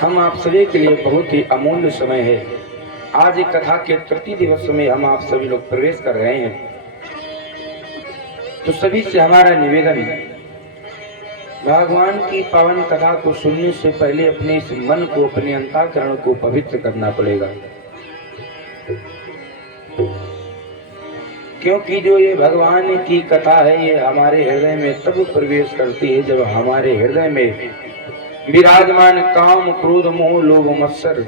हम आप सभी के लिए बहुत ही अमूल्य समय है। आज एक कथा के तृतीय दिवस में हम आप सभी लोग प्रवेश कर रहे हैं। तो सभी से हमारा निवेदन है, भगवान की पावन कथा को सुनने से पहले अपने इस मन को, अपने अंतःकरण को पवित्र करना पड़ेगा, क्योंकि जो ये भगवान की कथा है ये हमारे हृदय में तब प्रवेश करती है जब हमारे हृदय में विराजमान काम, क्रोध, मोह, लोभ, मत्सर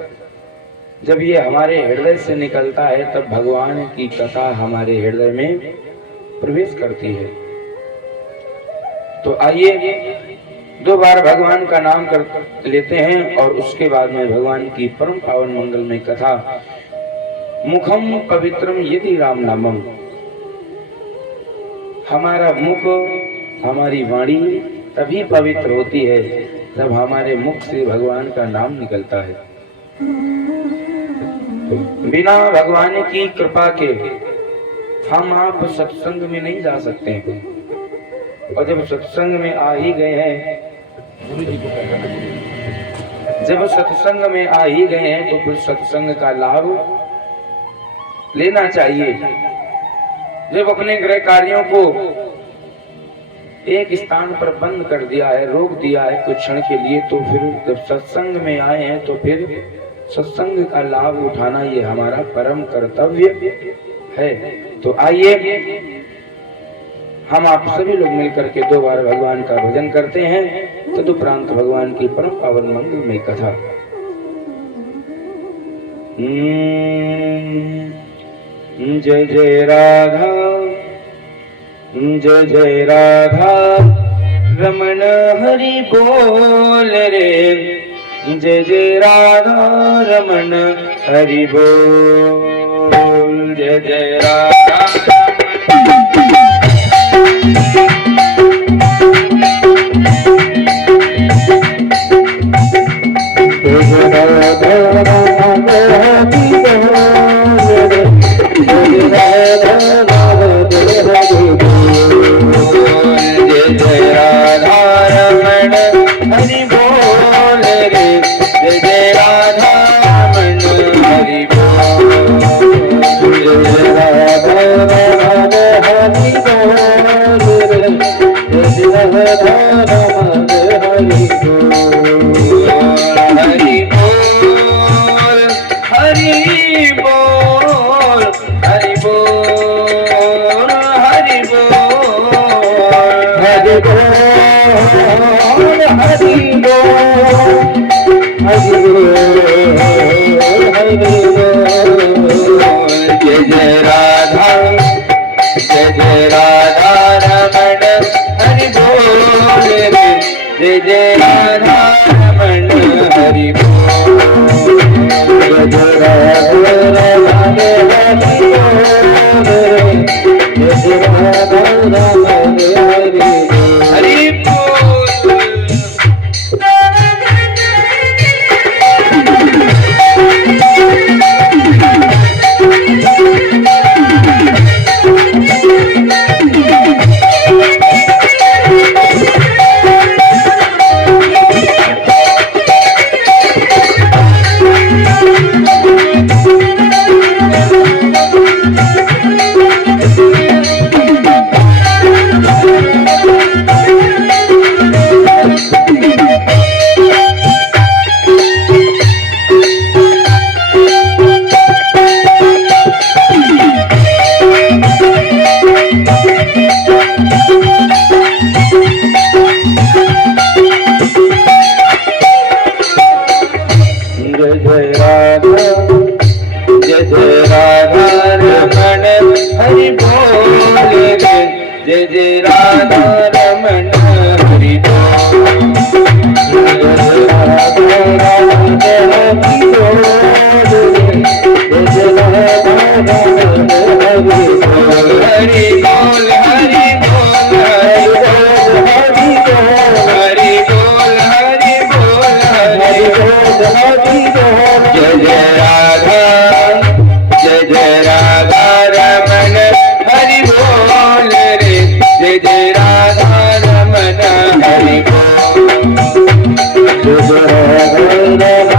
जब ये हमारे हृदय से निकलता है तब भगवान की कथा हमारे हृदय में प्रवेश करती है। तो आइए दो बार भगवान का नाम कर लेते हैं और उसके बाद में भगवान की परम पावन मंगलमय कथा मुखम पवित्रम यदि राम नामम। हमारा मुख, हमारी वाणी तभी पवित्र होती है जब हमारे मुख से भगवान का नाम निकलता है। बिना भगवान की कृपा के हम आप सत्संग में नहीं जा सकते हैं, और जब सत्संग में आ ही गए हैं, जब सत्संग में आ ही गए हैं तो फिर सत्संग का लाभ लेना चाहिए। जब अपने गृह कार्यों को एक स्थान पर बंद कर दिया है, रोक दिया है कुछ क्षण के लिए, तो फिर जब सत्संग में आए हैं तो फिर सत्संग का लाभ उठाना ये हमारा परम कर्तव्य है। तो आइए हम आप सभी लोग मिलकर के दो बार भगवान का भजन करते हैं, तदुपरांत भगवान की परम पावन मंगलमय कथा। जय जय राधा, जय जय राधा रमण हरि बोल रे, जय जय राधा रमण हरि बोल, जय जय राधा Hare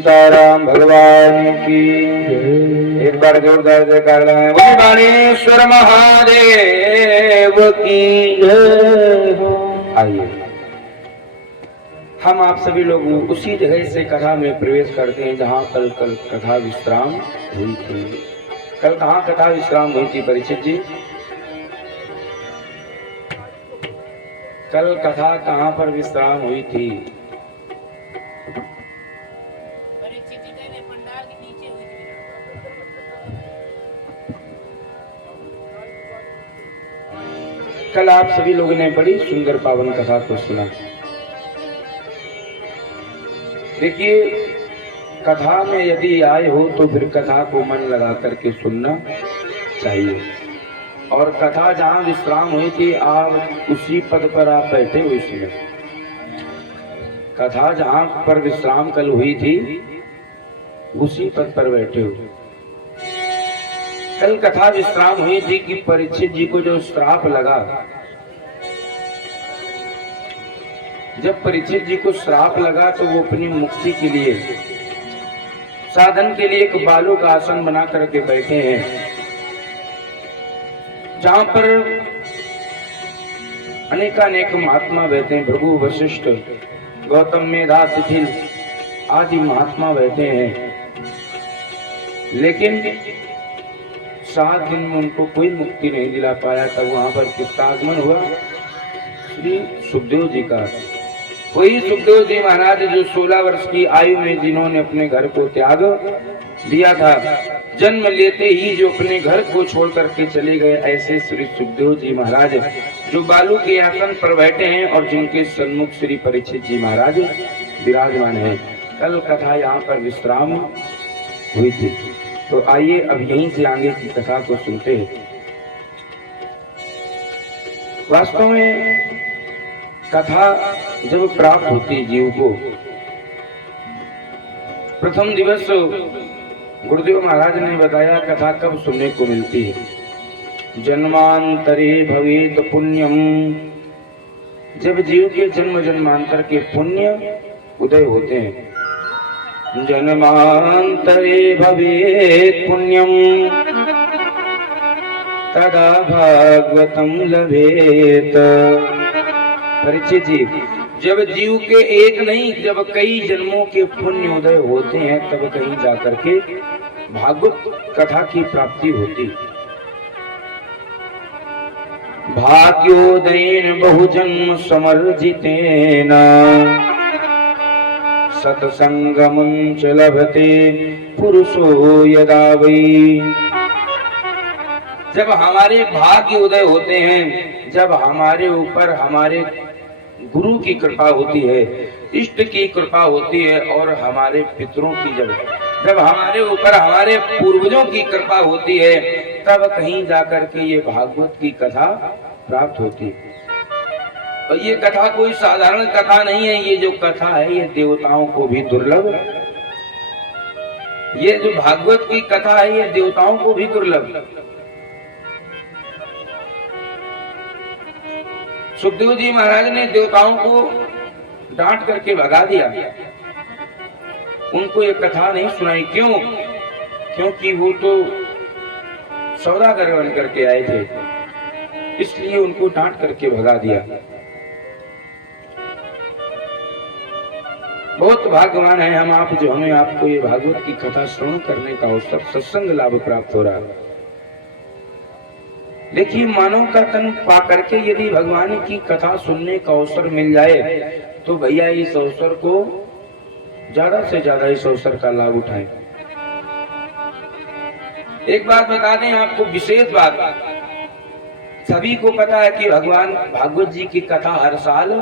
सीताराम भगवान की। एक बार जोरदार जयकार लगाएं। बोले बाणेश्वर महादेव की। आइए हम आप सभी लोग उसी जगह से कथा में प्रवेश करते हैं जहाँ कल कथा विश्राम हुई थी। कल कहाँ कथा विश्राम हुई थी परीक्षित जी? कल कथा कहाँ पर विश्राम हुई थी? कल आप सभी लोगों ने बड़ी सुंदर पावन कथा को सुना। देखिए कथा में यदि आए हो तो फिर कथा को मन लगा करके सुनना चाहिए। और कथा जहाँ विश्राम हुई थी आप उसी पद पर आप बैठे हो। इसमें कथा जहाँ पर विश्राम कल हुई थी उसी पद पर बैठे हो। कल कथा विश्राम हुई थी कि परीक्षित जी को जो श्राप लगा, जब परीक्षित जी को श्राप लगा तो वो अपनी मुक्ति के लिए साधन के लिए एक बालू का आसन बना करके बैठे हैं, जहां पर अनेकानेक महात्मा बैठे हैं। भृगु, वशिष्ठ, गौतम, मेधा, तिथिल आदि महात्मा बैठे हैं। लेकिन 7 दिन में उनको कोई मुक्ति नहीं दिला पाया। तब वहां पर किसका आगमन हुआ? श्री सुखदेव जी का। वही सुखदेव जी महाराज जो 16 वर्ष की आयु में जिन्होंने अपने घर को त्याग दिया था, जन्म लेते ही जो अपने घर को छोड़ करके चले गए, ऐसे श्री सुखदेव जी महाराज जो बालू के आसन पर बैठे हैं और जिनके सन्मुख श्री परीक्षित जी महाराज विराजमान हैं। कल कथा यहाँ पर विश्राम हुई थी। तो आइए अब यहीं से आगे की कथा को सुनते हैं। वास्तव में कथा जब प्राप्त होती जीव को, प्रथम दिवस गुरुदेव महाराज ने बताया कथा कब सुनने को मिलती है। जन्मांतरे भवेत पुण्यम, जब जीव के जन्म जन्मांतर के पुण्य उदय होते हैं। जन्मांतरे भवेत पुण्यम तदा भागवतम लभेत। परीक्षित जी, जब जीव के एक नहीं जब कई जन्मों के पुण्य उदय होते हैं तब कहीं जाकर के भागवत कथा की प्राप्ति होती। भाग्योदयेन बहुजन्म समर्जितेन सत्संगमं च लभते पुरुषो यदा वै। जब हमारे भाग्य उदय होते हैं, जब हमारे ऊपर हमारे गुरु की कृपा होती है, इष्ट की कृपा होती है और हमारे पितरों की जब हमारे ऊपर हमारे पूर्वजों की कृपा होती है, तब कहीं जाकर के ये भागवत की कथा प्राप्त होती है। और ये कथा कोई साधारण कथा नहीं है। ये जो कथा है ये देवताओं को भी दुर्लभ, ये जो भागवत की कथा है ये देवताओं को भी दुर्लभ। सुखदेव जी महाराज ने देवताओं को डांट करके भगा दिया, उनको ये कथा नहीं सुनाई। क्यों? क्योंकि वो तो सौदागर बन करके आए थे, इसलिए उनको डांट करके भगा दिया। बहुत भाग्यवान है हम आप जो हमें आपको ये भागवत की कथा श्रवण करने का अवसर, सत्संग लाभ प्राप्त हो रहा है। देखिए मानव का तन पा करके यदि भगवान की कथा सुनने का अवसर मिल जाए तो भैया इस अवसर को ज्यादा से ज्यादा इस अवसर का लाभ उठाएं। एक बात बता दें आपको, विशेष बात, सभी को पता है कि भगवान भागवत जी की कथा हर साल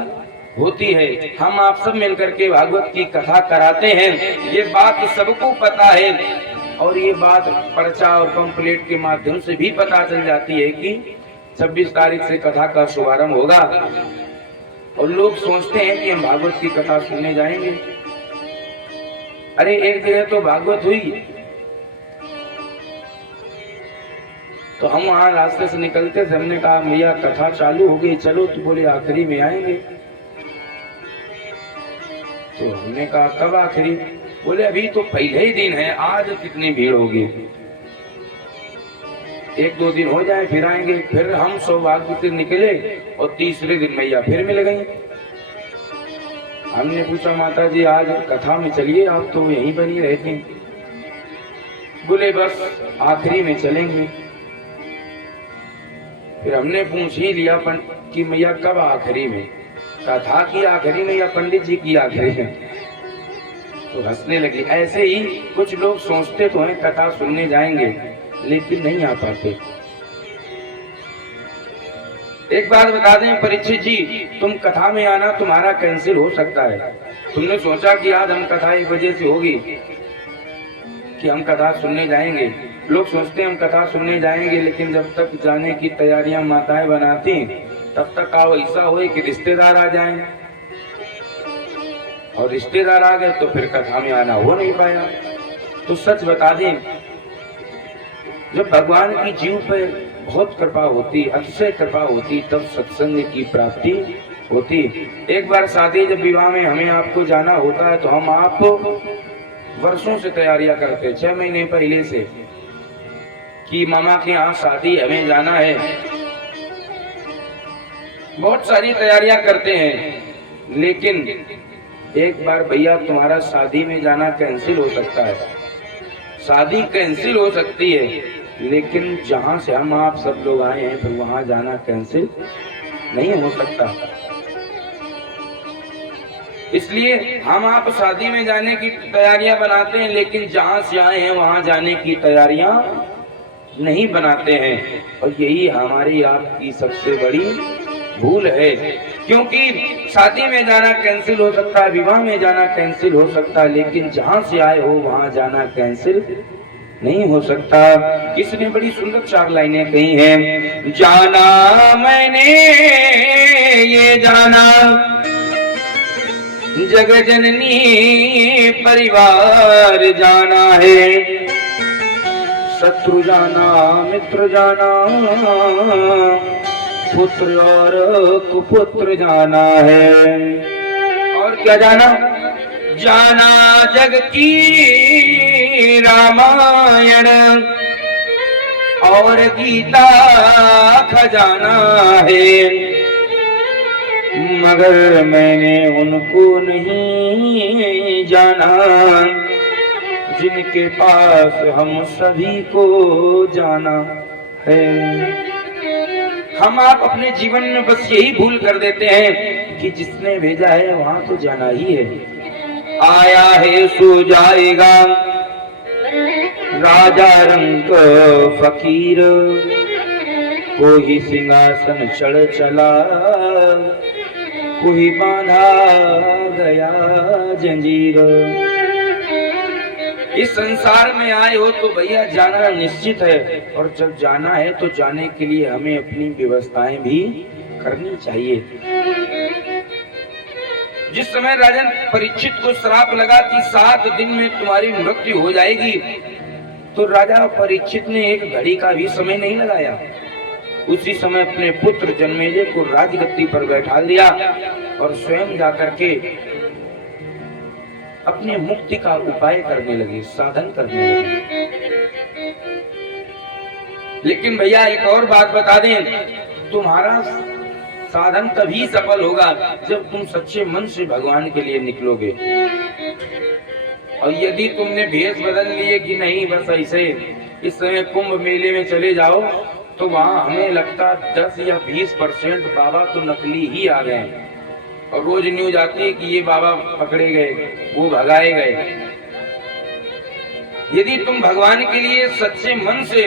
होती है। हम आप सब मिलकर के भागवत की कथा कराते हैं, ये बात सबको पता है। और ये बात पर्चा और पंपलेट के माध्यम से भी पता चल जाती है कि 26 तारीख से कथा का शुभारंभ होगा। और लोग सोचते हैं कि हम भागवत की कथा सुनने जाएंगे। अरे एक जगह तो भागवत हुई तो हम वहां रास्ते से निकलते थे, हमने कहा भैया कथा चालू हो गई चलो, तो बोले आखिरी में आएंगे। तो हमने कहा कब आखिरी? बोले अभी तो पहले ही दिन है, आज कितनी भीड़ होगी, 1-2 दिन हो जाए फिर आएंगे। फिर हम सौभाग्य से निकले और तीसरे दिन मैया फिर मिल गई। हमने पूछा माता जी आज कथा में चलिए, आप तो यहीं बनी रहती। बोले बस आखिरी में चलेंगे। फिर हमने पूछ ही लिया कि मैया कब आखिरी में, कथा की आखिरी में या पंडित जी की आखिरी में, तो हंसने लगी। ऐसे ही कुछ लोग सोचते तो हैं कथा सुनने जाएंगे लेकिन नहीं आ पाते। एक बात बता दें परीक्षित जी, तुम कथा में आना तुम्हारा कैंसिल हो सकता है। तुमने सोचा कि आज हम कथा 1 बजे से होगी कि हम कथा सुनने जाएंगे। लोग सोचते हैं हम कथा सुनने जाएंगे, लेकिन जब तक जाने की तैयारियां माताएं बनाती तब तक आओ ऐसा हो कि रिश्तेदार आ जाएं, और रिश्तेदार आ गए तो फिर कथा में आना हो नहीं पाया। तो सच बता दें, जब भगवान की जीव पर बहुत कृपा होती, अतिशय कृपा होती, तब सत्संग की प्राप्ति होती। एक बार शादी जब विवाह में हमें आपको जाना होता है तो हम आपको वर्षों से तैयारियां करते, 6 महीने पहले से, कि मामा के यहाँ शादी हमें जाना है। बहुत सारी तैयारियां करते हैं, लेकिन एक बार भैया तुम्हारा शादी में जाना कैंसिल हो सकता है। शादी कैंसिल हो सकती है, लेकिन जहां से हम आप सब लोग आए हैं फिर वहां जाना कैंसिल नहीं हो सकता। इसलिए हम आप शादी में जाने की तैयारियां बनाते हैं, लेकिन जहां से आए हैं वहां जाने की तैयारियां नहीं बनाते हैं। और यही हमारी आपकी सबसे बड़ी भूल है, क्योंकि शादी में जाना कैंसिल हो सकता है, विवाह में जाना कैंसिल हो सकता है, लेकिन जहां से आए हो वहां जाना कैंसिल नहीं हो सकता। किसने बड़ी सुंदर 4 लाइनें कही हैं। जाना मैंने ये जाना, जग जननी परिवार जाना है, शत्रु जाना मित्र जाना, पुत्र और कुपुत्र जाना है। और क्या जाना? जाना जग की रामायण और गीता खजाना है, मगर मैंने उनको नहीं जाना जिनके पास हम सभी को जाना है। हम आप अपने जीवन में बस यही भूल कर देते हैं कि जिसने भेजा है वहां तो जाना ही है। आया है सो जाएगा, राजा रंग फकीर, कोई सिंहासन चढ़ चला, कोई बांधा गया जंजीर। इस संसार में आए हो तो भैया जाना निश्चित है, और जब जाना है तो जाने के लिए हमें अपनी व्यवस्थाएं भी करनी चाहिए। जिस समय राजन परीक्षित को श्राप लगा कि 7 दिन में तुम्हारी मृत्यु हो जाएगी, तो राजा परीक्षित ने एक घड़ी का भी समय नहीं लगाया। उसी समय अपने पुत्र जन्मेजय को राजगद्दी पर बैठा दिया और स्वयं जाकर के अपनी मुक्ति का उपाय करने लगे, साधन करने लगे। लेकिन भैया एक और बात बता दें, तुम्हारा साधन तभी सफल होगा जब तुम सच्चे मन से भगवान के लिए निकलोगे। और यदि तुमने भेष बदल लिए कि नहीं बस ऐसे इस समय कुंभ मेले में चले जाओ, तो वहां हमें लगता 10 या 20% बाबा तो नकली ही आ गए हैं, और रोज न्यूज आती है कि ये बाबा पकड़े गए, वो भगाए गए। यदि तुम भगवान के लिए सच्चे मन से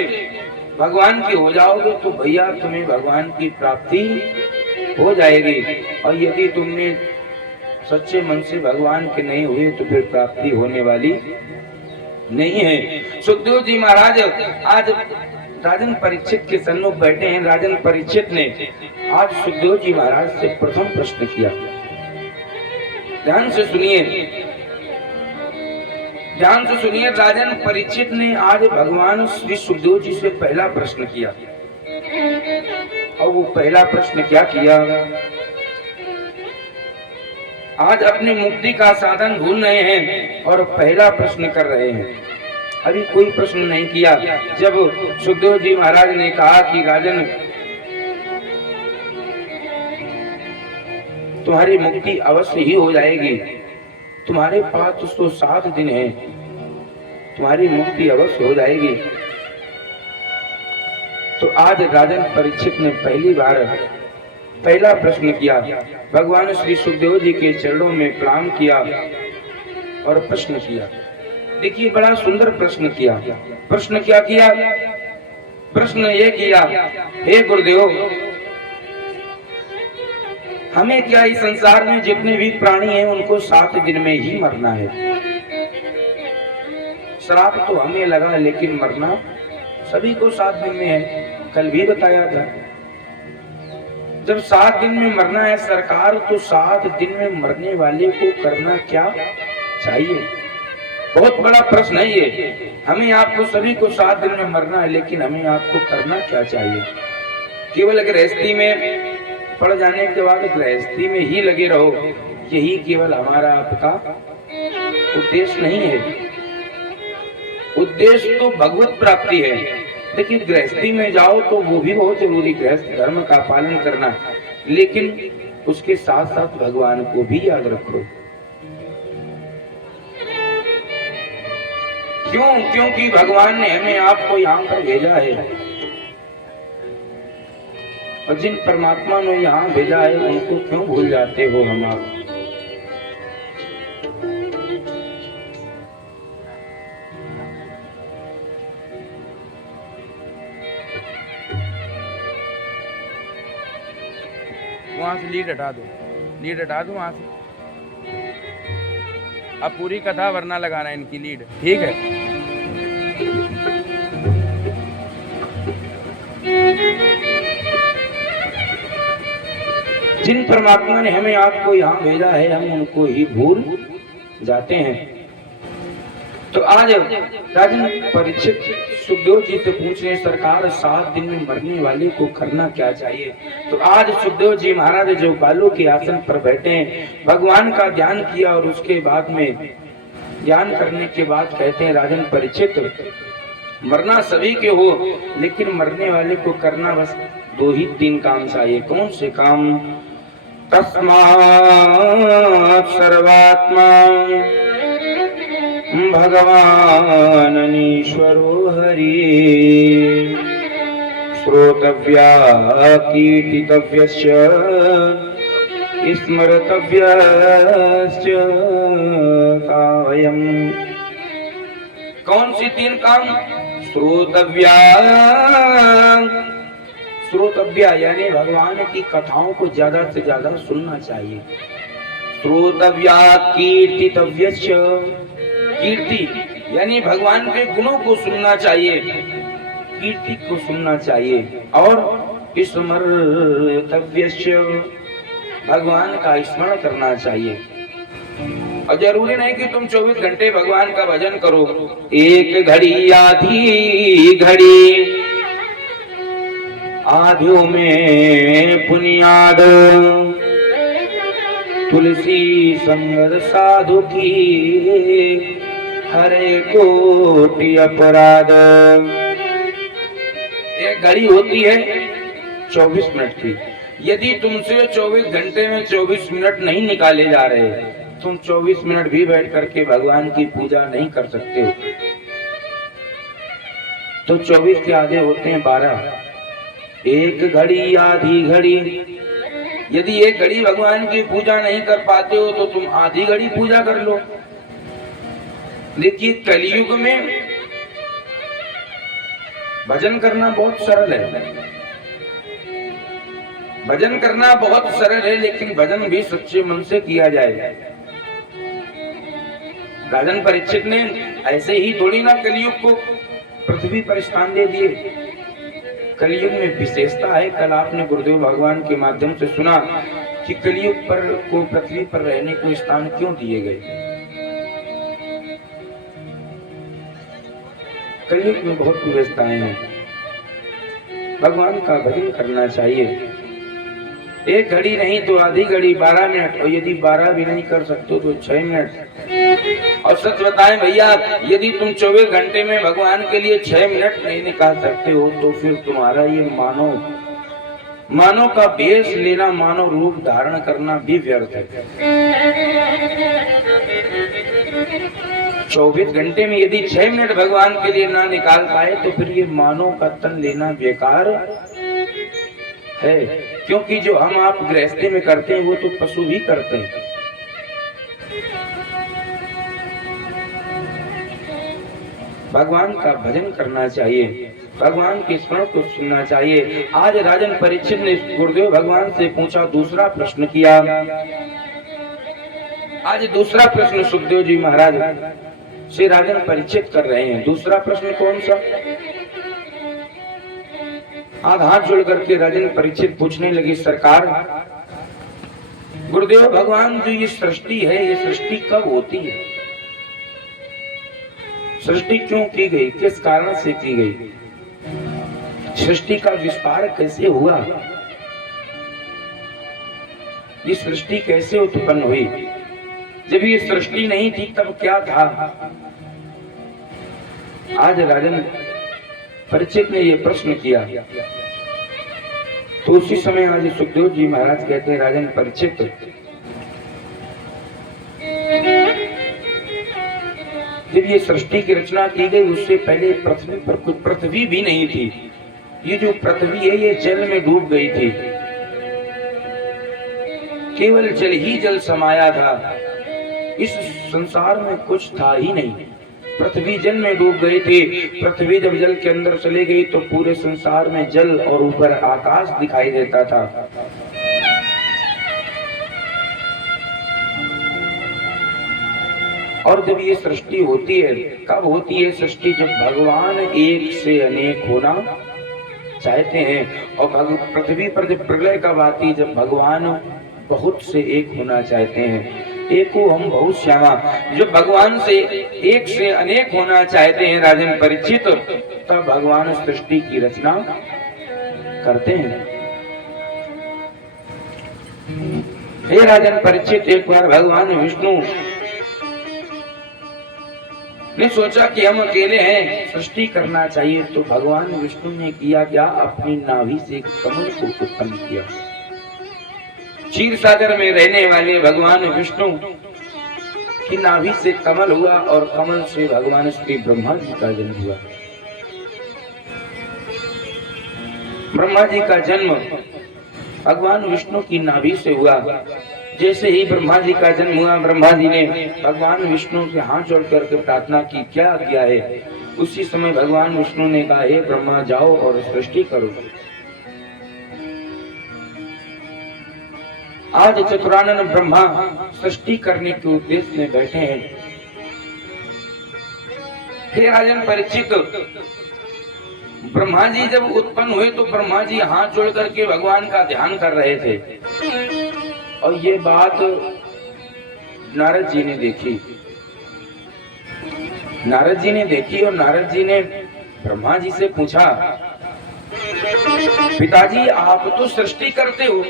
भगवान के हो जाओगे तो भैया तुम्हें भगवान की प्राप्ति हो जाएगी। और यदि तुमने सच्चे मन से भगवान के नहीं हुए तो फिर प्राप्ति होने वाली नहीं है। सुखदेव जी महाराज आज राजन परीक्षित के सन्मुख बैठे हैं। राजन परीक्षित ने आज सुखदेव जी महाराज से प्रथम प्रश्न किया। ध्यान से सुनिए, ध्यान से सुनिए। राजन परीक्षित ने आज भगवान श्री सुखदेव जी से पहला प्रश्न किया, और वो पहला प्रश्न क्या किया? आज अपनी मुक्ति का साधन ढूंढ रहे हैं और पहला प्रश्न कर रहे हैं। अभी कोई प्रश्न नहीं किया। जब सुखदेव जी महाराज ने कहा कि राजन तुम्हारी मुक्ति अवश्य ही हो जाएगी, तुम्हारे पास तो 7 दिन है, तुम्हारी मुक्ति अवश्य हो जाएगी। तो आज राजन परीक्षित ने पहली बार पहला प्रश्न किया, भगवान श्री सुखदेव जी के चरणों में प्रणाम किया और प्रश्न किया। देखिए बड़ा सुंदर प्रश्न किया। प्रश्न क्या किया? प्रश्न ये किया, हे गुरुदेव, हमें क्या इस संसार में जितने भी प्राणी हैं उनको 7 दिन में ही मरना है। श्राप तो हमें लगा लेकिन मरना सभी को 7 दिन में है। कल भी बताया था, जब 7 दिन में मरना है सरकार, तो 7 दिन में मरने वाले को करना क्या चाहिए? बहुत बड़ा प्रश्न है ये। हमें आपको सभी को 7 दिन में मरना है, लेकिन हमें आपको करना क्या चाहिए? केवल गृहस्थी में पड़ जाने के बाद गृहस्थी में ही लगे रहो, यही केवल हमारा आपका उद्देश्य नहीं है। उद्देश्य तो भगवत प्राप्ति है। देखिए गृहस्थी में जाओ तो वो भी बहुत जरूरी, गृहस्थ धर्म का पालन करना, लेकिन उसके साथ साथ भगवान को भी याद रखो। क्यों? क्योंकि भगवान ने हमें आपको यहाँ पर भेजा है, और जिन परमात्मा ने यहाँ भेजा है उनको क्यों भूल जाते हो हम आप? वहां से लीड हटा दो, लीड हटा दो वहां से। अब पूरी कथा वरना लगाना इनकी लीड, ठीक है? जिन परमात्मा ने हमें आपको यहाँ भेजा है हम उनको ही भूल जाते हैं। तो आज राजन परीक्षित सुखदेव जी से पूछने, सरकार 7 दिन में मरने वाले को करना क्या चाहिए? तो आज सुखदेव जी महाराज जो बालों के आसन पर बैठे हैं, भगवान का ध्यान किया और उसके बाद में ध्यान करने के बाद कहते हैं, राजन परीक्षित, मरना सभी के हो, लेकिन मरने वाले को करना बस 2 ही 3 काम चाहिए। कौन से काम? तस्मात् सर्वात्मा भगवाननीश्वरो हरि श्रोतव्या कीर्तितव्यश्च स्मर्तव्यश्च कायम्। कौन सी 3 काम? श्रोतव्या, श्रोतव्या यानी भगवान की कथाओं को ज्यादा से ज्यादा सुनना चाहिए। श्रोतव्या कीर्तितव्यश्च, कीर्ति यानी भगवान के गुणों को सुनना चाहिए, कीर्ति को सुनना चाहिए। और स्मर्तव्यश्च, भगवान का स्मरण करना चाहिए। और जरूरी नहीं कि तुम 24 घंटे भगवान का भजन करो, 1 घड़ी आधी घड़ी, आधियों में पुनियाद, तुलसी संगत साधु की हरे कोटि अपराध। एक घड़ी होती है 24 मिनट की। यदि तुमसे 24 घंटे में 24 मिनट नहीं निकाले जा रहे, तुम 24 मिनट भी बैठ करके भगवान की पूजा नहीं कर सकते हो। तो 24 के आधे होते हैं 12। 1 घड़ी आधी घड़ी, यदि 1 घड़ी भगवान की पूजा नहीं कर पाते हो तो तुम आधी घड़ी पूजा कर लो। देखिए कलयुग में भजन करना बहुत सरल है, भजन करना बहुत सरल है, लेकिन भजन भी सच्चे मन से किया जाए। राजन परीक्षित ने ऐसे ही थोड़ी ना कलयुग को पृथ्वी पर स्थान दे दिए। कलयुग में विशेषता है। कल आपने गुरुदेव भगवान के माध्यम से सुना कि कलयुग पर को पृथ्वी पर रहने को स्थान क्यों दिए गए। कलयुग में बहुत विशेषताएं हैं। भगवान का भजन करना चाहिए। एक घड़ी नहीं तो आधी घड़ी 12 मिनट, और यदि 12 भी नहीं कर सकते तो 6 मिनट। और सच बताएं भैया, यदि तुम 24 घंटे में भगवान के लिए 6 मिनट नहीं निकाल सकते हो तो फिर तुम्हारा ये मानव का भेष लेना, मानव रूप धारण करना भी व्यर्थ है। 24 घंटे में यदि 6 मिनट भगवान के लिए ना निकाल पाए तो फिर ये मानव का तन लेना बेकार है। क्योंकि जो हम आप गृहस्थी में करते हैं वो तो पशु भी करते हैं। भगवान का भजन करना चाहिए, भगवान के स्मरण को सुनना चाहिए। आज राजन परीक्षित ने गुरुदेव भगवान से पूछा, दूसरा प्रश्न किया। आज दूसरा प्रश्न सुखदेव जी महाराज से राजन परीक्षित कर रहे हैं। दूसरा प्रश्न कौन सा? आज हाथ जोड़ करके राजन परीक्षित पूछने लगे, सरकार गुरुदेव भगवान जो ये सृष्टि है, ये सृष्टि कब होती है? सृष्टि क्यों की गई, किस कारण से की गई? सृष्टि का विस्तार कैसे हुआ? ये सृष्टि कैसे उत्पन्न हुई? जब ये सृष्टि नहीं थी तब क्या था? आज राजन परीक्षित ने ये प्रश्न किया तो उसी समय आज सुखदेव जी महाराज कहते हैं, राजन परीक्षित, जब ये सृष्टि की रचना की गई उससे पहले पृथ्वी पर कुछ पृथ्वी भी नहीं थी। ये जो पृथ्वी है ये जल में डूब गई थी, केवल जल ही जल समाया था। इस संसार में कुछ था ही नहीं, पृथ्वी जल में डूब गई थी। पृथ्वी जब जल के अंदर चली गई तो पूरे संसार में जल और ऊपर आकाश दिखाई देता था। और जब ये सृष्टि होती है, कब होती है सृष्टि? जब भगवान एक से अनेक होना चाहते हैं। और पृथ्वी पर जब प्रलय कब आती है? जब भगवान बहुत से एक होना चाहते हैं। एको हम बहुत श्यामा, जो भगवान से एक से अनेक होना चाहते हैं राजन परीक्षित, तब भगवान सृष्टि की रचना करते हैं। हे राजन परीक्षित, एक बार भगवान विष्णु ने सोचा कि हम अकेले हैं, सृष्टि करना चाहिए, तो भगवान विष्णु ने किया क्या? अपनी नाभि से कमल को उत्पन्न किया। क्षीर सागर में रहने वाले भगवान विष्णु की नाभि से कमल हुआ और कमल से भगवान श्री ब्रह्मा जी का जन्म हुआ। ब्रह्मा जी का जन्म भगवान विष्णु की नाभि से हुआ। जैसे ही ब्रह्मा जी का जन्म हुआ, ब्रह्मा जी ने भगवान विष्णु से हाथ जोड़ करके प्रार्थना की, क्या किया है? उसी समय भगवान विष्णु ने कहा, हे ब्रह्मा, जाओ और सृष्टि करो। आज चतुरानन ब्रह्मा सृष्टि करने के उद्देश्य में बैठे हैं। हे राजन परीक्षित, ब्रह्मा जी जब उत्पन्न हुए तो ब्रह्मा जी हाथ जोड़ करके भगवान का ध्यान कर रहे थे, और ये बात नारद जी ने देखी। नारद जी ने देखी और नारद जी ने ब्रह्मा जी से पूछा, पिताजी आप तो सृष्टि करते हो,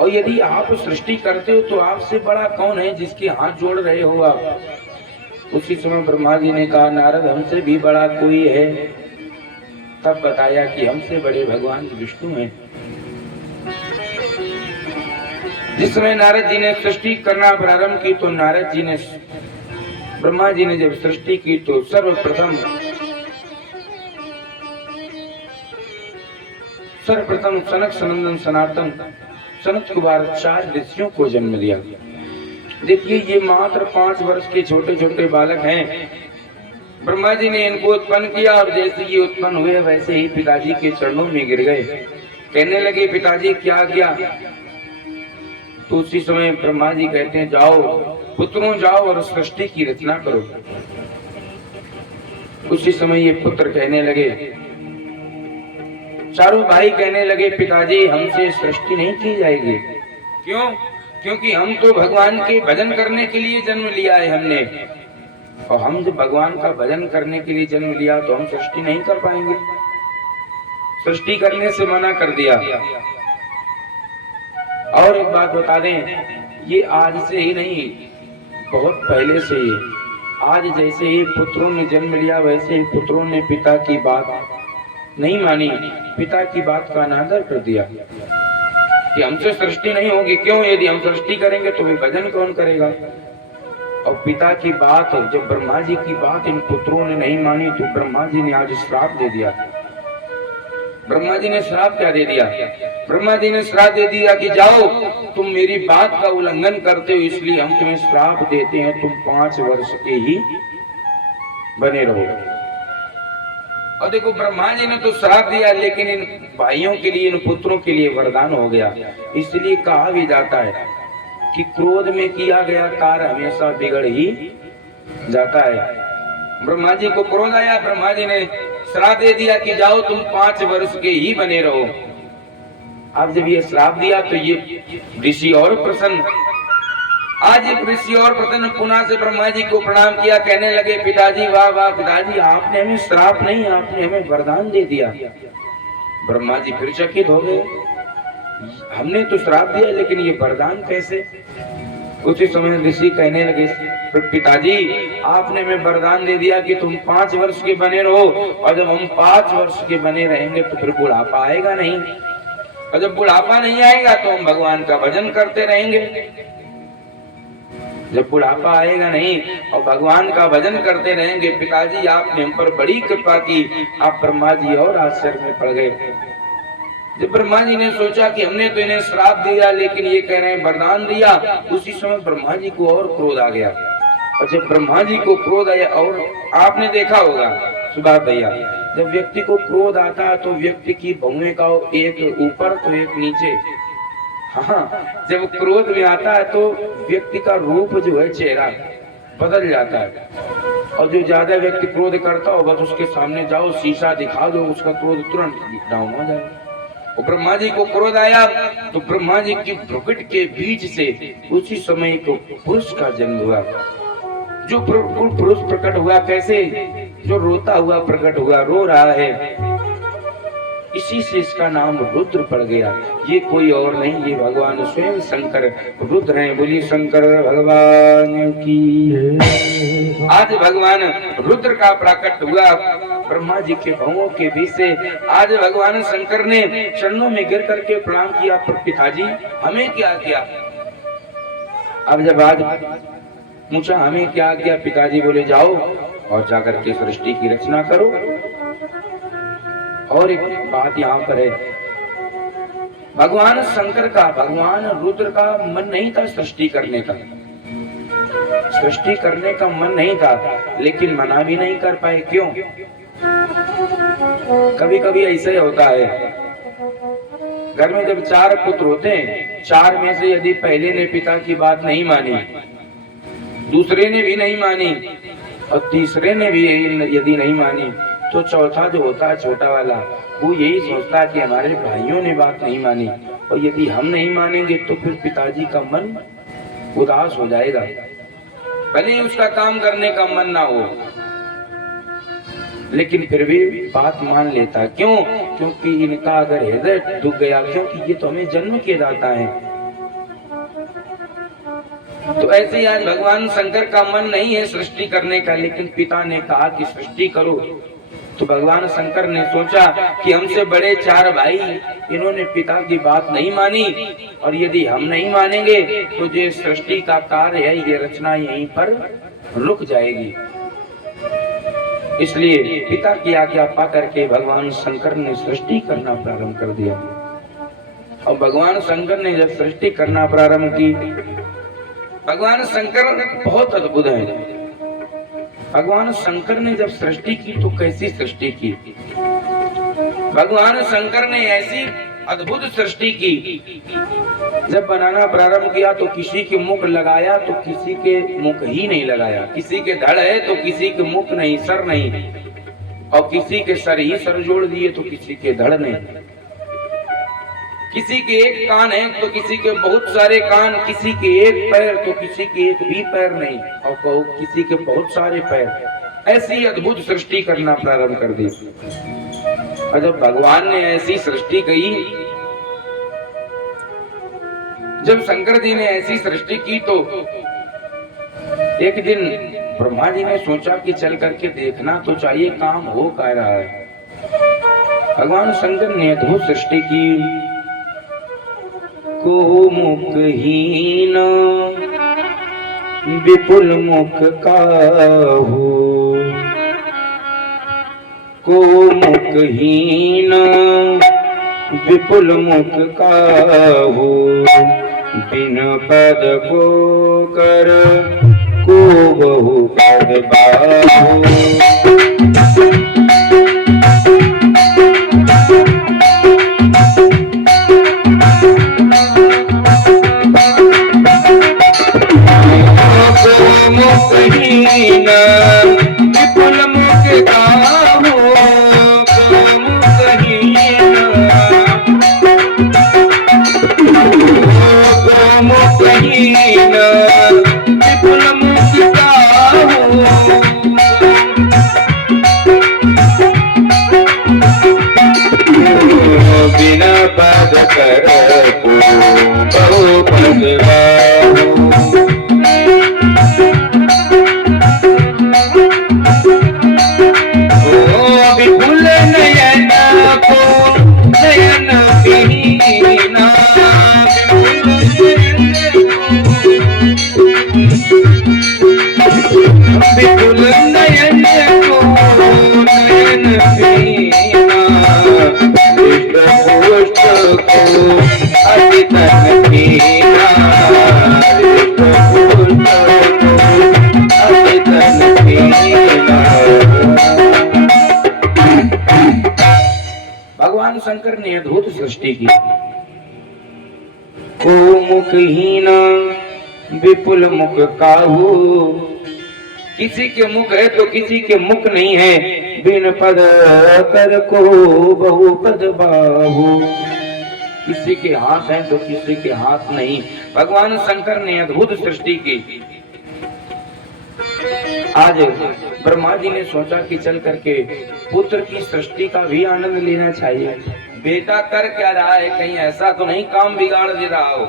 और यदि आप सृष्टि करते हो तो आपसे बड़ा कौन है जिसके हाथ जोड़ रहे हो आप? उसी समय ब्रह्मा जी ने कहा, नारद, हमसे भी बड़ा कोई है। तब बताया कि हमसे बड़े भगवान विष्णु हैं। जिस समय नारद जी ने सृष्टि करना प्रारंभ की तो नारद जी ने, ब्रह्मा जी ने जब सृष्टि की तो सर्वप्रथम सनक सनंदन सनातन सनत कुमार 4 ऋषियों को जन्म दिया। देखिए, ये मात्र 5 वर्ष के छोटे छोटे बालक हैं। ब्रह्मा जी ने इनको उत्पन्न किया और जैसे ये उत्पन्न हुए वैसे ही पिताजी के चरणों में गिर गए। कहने लगे, पिताजी क्या किया? तो उसी समय ब्रह्मा जी कहते हैं, जाओ पुत्रों, जाओ और सृष्टि की रचना करो। उसी समय ये पुत्र कहने लगे, चारों भाई कहने लगे, पिताजी हमसे सृष्टि नहीं की जाएगी। क्यों? क्योंकि हम तो भगवान के भजन करने के लिए जन्म लिया है हमने, और हम जब भगवान का भजन करने के लिए जन्म लिया तो हम सृष्टि नहीं कर पाएंगे। सृष्टि करने से मना कर दिया। और एक बात बता दें, ये आज से ही नहीं, बहुत पहले से ही। आज जैसे ही पुत्रों ने जन्म लिया वैसे ही पुत्रों ने पिता की बात नहीं मानी, पिता की बात का अनादर कर दिया कि हमसे सृष्टि नहीं होगी। क्यों? यदि हम सृष्टि करेंगे तो वे भजन कौन करेगा? और पिता की बात, जब ब्रह्मा जी की बात इन पुत्रों ने नहीं मानी तो ब्रह्मा जी ने आज श्राप दे दिया। ब्रह्मा जी ने श्राप क्या दे दिया? ब्रह्मा जी ने श्राप दे दिया कि जाओ, तुम मेरी बात का उल्लंघन करते हो, इसलिए हम तुम्हें श्राप देते हैं, तुम 5 वर्ष के ही बने रहो। और देखो, ब्रह्मा जी ने तो श्राप दिया, लेकिन इन भाइयों के लिए, इन पुत्रों के लिए वरदान हो गया। इसलिए कहा भी जाता है कि क्रोध में किया गया कार्य हमेशा बिगड़ ही जाता है। ब्रह्मा जी को क्रोध आया, ब्रह्मा जी ने श्राप दे दिया कि जाओ, तुम 5 वर्ष के ही बने रहो। अब जब ये श्राप दिया तो ये ऋषि और प्रसन्न, आज एक ऋषि और प्रसन्न पुनः से ब्रह्मा जी को प्रणाम किया, कहने लगे, पिताजी वाह वाह पिताजी, आपने हमें श्राप नहीं, आपने हमें वरदान दे दिया। ब्रह्मा जी फिर चकित हो गए, हमने तो श्राप दिया लेकिन ये वरदान कैसे? उसी समय ऋषि कहने लगे, पिताजी आपने हमें वरदान दे दिया कि तुम 5 वर्ष के बने रहो, और जब हम 5 वर्ष के बने रहेंगे तो फिर बुढ़ापा आएगा नहीं, और जब बुढ़ापा नहीं आएगा तो हम भगवान का भजन करते रहेंगे। जब बुढ़ापा आएगा नहीं और भगवान का भजन करते रहेंगे। पिताजी आपने हम पर बड़ी कृपा की। आप ब्रह्मा जी और आश्चर्य में पड़ गए। जब ब्रह्मा जी ने सोचा कि हमने तो इन्हें श्राप दिया लेकिन ये कह रहे हैं वरदान दिया, उसी समय ब्रह्मा जी को और क्रोध आ गया। और जब ब्रह्मा जी को क्रोध आया, और आपने देखा होगा सुभाष भैया, जब व्यक्ति को क्रोध आता है तो व्यक्ति की भौहें का एक ऊपर तो एक नीचे। हाँ, जब क्रोध में आता है तो व्यक्ति का रूप जो है, चेहरा बदल जाता है। और जो ज्यादा व्यक्ति क्रोध करता हो, बस उसके सामने जाओ, शीशा दिखा दो, उसका क्रोध तुरंत डाउन हो जाए। और ब्रह्मा जी को क्रोध आया तो ब्रह्मा जी की भ्रुकुट के बीच से उसी समय एक पुरुष का जन्म हुआ। जो पुरुष प्रकट हुआ कैसे? जो रोता हुआ प्रकट हुआ, रो रहा है। इसी से इसका नाम रुद्र पड़ गया। ये कोई और नहीं, ये भगवान स्वयं शंकर रुद्र हैं। बोलिए शंकर भगवान की। आज भगवान रुद्र का प्रकट हुआ ब्रह्मा जी के भवों के बीच से। आज भगवान शंकर ने चरणों में गिर करके प्रणाम किया, पिताजी हमें क्या किया? अब जब आज पूछा हमें क्या किया, पिताजी बोले जाओ और जाकर के सृष्टि की रचना करो। और एक बात यहाँ पर है, भगवान शंकर का, भगवान रुद्र का मन नहीं था सृष्टि करने का। सृष्टि करने का मन नहीं था, लेकिन मना भी नहीं कर पाए। क्यों? कभी कभी ऐसा ही होता है, घर में जब 4 पुत्र होते हैं, 4 में से यदि पहले ने पिता की बात नहीं मानी, दूसरे ने भी नहीं मानी और तीसरे ने भी यदि नहीं मानी, तो चौथा जो होता है, छोटा वाला, वो यही सोचता है कि हमारे भाइयों ने बात नहीं मानी, और यदि हम नहीं मानेंगे तो फिर पिताजी का मन उदास हो जाएगा, भले ही उसका काम करने का मन ना हो, लेकिन फिर भी बात मान लेता। क्यों? क्योंकि इनका अगर हृदय दुख गया, क्योंकि ये तो हमें जन्म के दाता है। तो ऐसे ही आज भगवान शंकर का मन नहीं है सृष्टि करने का, लेकिन पिता ने कहा कि सृष्टि करो। तो भगवान शंकर ने सोचा कि हमसे बड़े 4 भाई, इन्होंने पिता की बात नहीं मानी, और यदि हम नहीं मानेंगे तो ये सृष्टि का कार्य है, ये रचना यहीं पर रुक जाएगी। इसलिए पिता की आज्ञा पा करके भगवान शंकर ने सृष्टि करना प्रारंभ कर दिया। और भगवान शंकर ने जब सृष्टि करना प्रारंभ की, भगवान शंकर बहुत अद्भुत है। भगवान शंकर ने जब सृष्टि की तो कैसी सृष्टि की? भगवान शंकर ने ऐसी अद्भुत सृष्टि की, जब बनाना प्रारंभ किया तो किसी के मुख लगाया तो किसी के मुख ही नहीं लगाया, किसी के धड़ है तो किसी के मुख नहीं, सर नहीं, और किसी के सर ही सर जोड़ दिए तो किसी के धड़ नहीं, किसी के एक कान है तो किसी के बहुत सारे कान, किसी के एक पैर तो किसी के एक भी पैर नहीं, और किसी के बहुत सारे पैर। ऐसी अद्भुत सृष्टि करना प्रारंभ कर दी। और जब भगवान ने ऐसी सृष्टि की जब शंकर जी ने ऐसी सृष्टि की तो एक दिन ब्रह्मा जी ने सोचा कि चल करके देखना तो चाहिए काम हो क्या रहा है। भगवान शंकर ने अद्भुत सृष्टि की। को मुखहीन विपुल मुख काहू, को मुखहीन विपुल मुख काहू, बिन पद को कर को बहु पद बाहु। मुखहीन विपुल मुख काहू, मुखहीन विपुल मुख काहू, बिना पद कर को बहु पद बाहु। विपुल नयन को नयन विहीना, विपुल नयन को नयन विहीना, दृष्ट को अति तन हीना, दृष्ट को अति तन हीना। भगवान शंकर ने अद्भुत सृष्टि की। को मुखहीन विपुल मुख काहू, किसी के मुख है तो किसी के मुख नहीं है। बिन पद कर को बहु पद बाहु, किसी के हाथ है तो किसी के हाथ नहीं। भगवान शंकर ने अद्भुत सृष्टि की। आज ब्रह्मा जी ने सोचा कि चल करके पुत्र की सृष्टि का भी आनंद लेना चाहिए। बेटा कर क्या रहा है, कहीं ऐसा तो नहीं काम बिगाड़ दे रहा हो,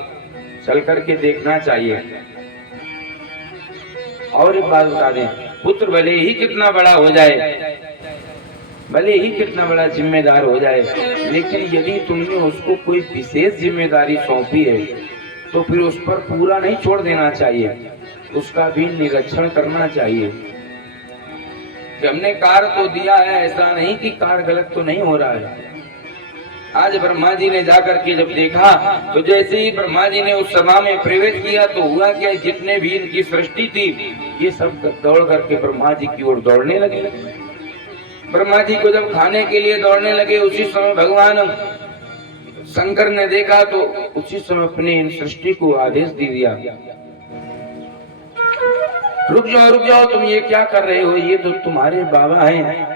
चल करके देखना चाहिए। और एक बात बता दें, पुत्र भले ही कितना बड़ा हो जाए, भले ही कितना बड़ा जिम्मेदार हो जाए, लेकिन यदि तुमने उसको कोई विशेष जिम्मेदारी सौंपी है तो फिर उस पर पूरा नहीं छोड़ देना चाहिए, उसका भी निरीक्षण करना चाहिए कि हमने कार्य तो दिया है, ऐसा नहीं कि कार्य गलत तो नहीं हो रहा है। आज ब्रह्मा जी ने जाकर के जब देखा तो जैसे ही ब्रह्मा जी ने उस सभा में प्रवेश किया तो हुआ क्या, जितने भी इनकी सृष्टि थी ये सब दौड़ करके ब्रह्मा जी की ओर दौड़ने लगे। ब्रह्मा जी को जब खाने के लिए दौड़ने लगे, उसी समय भगवान शंकर ने देखा तो उसी समय अपने इन सृष्टि को आदेश दे दिया, रुक जाओ, तुम ये क्या कर रहे हो, ये तो तुम्हारे बाबा हैं।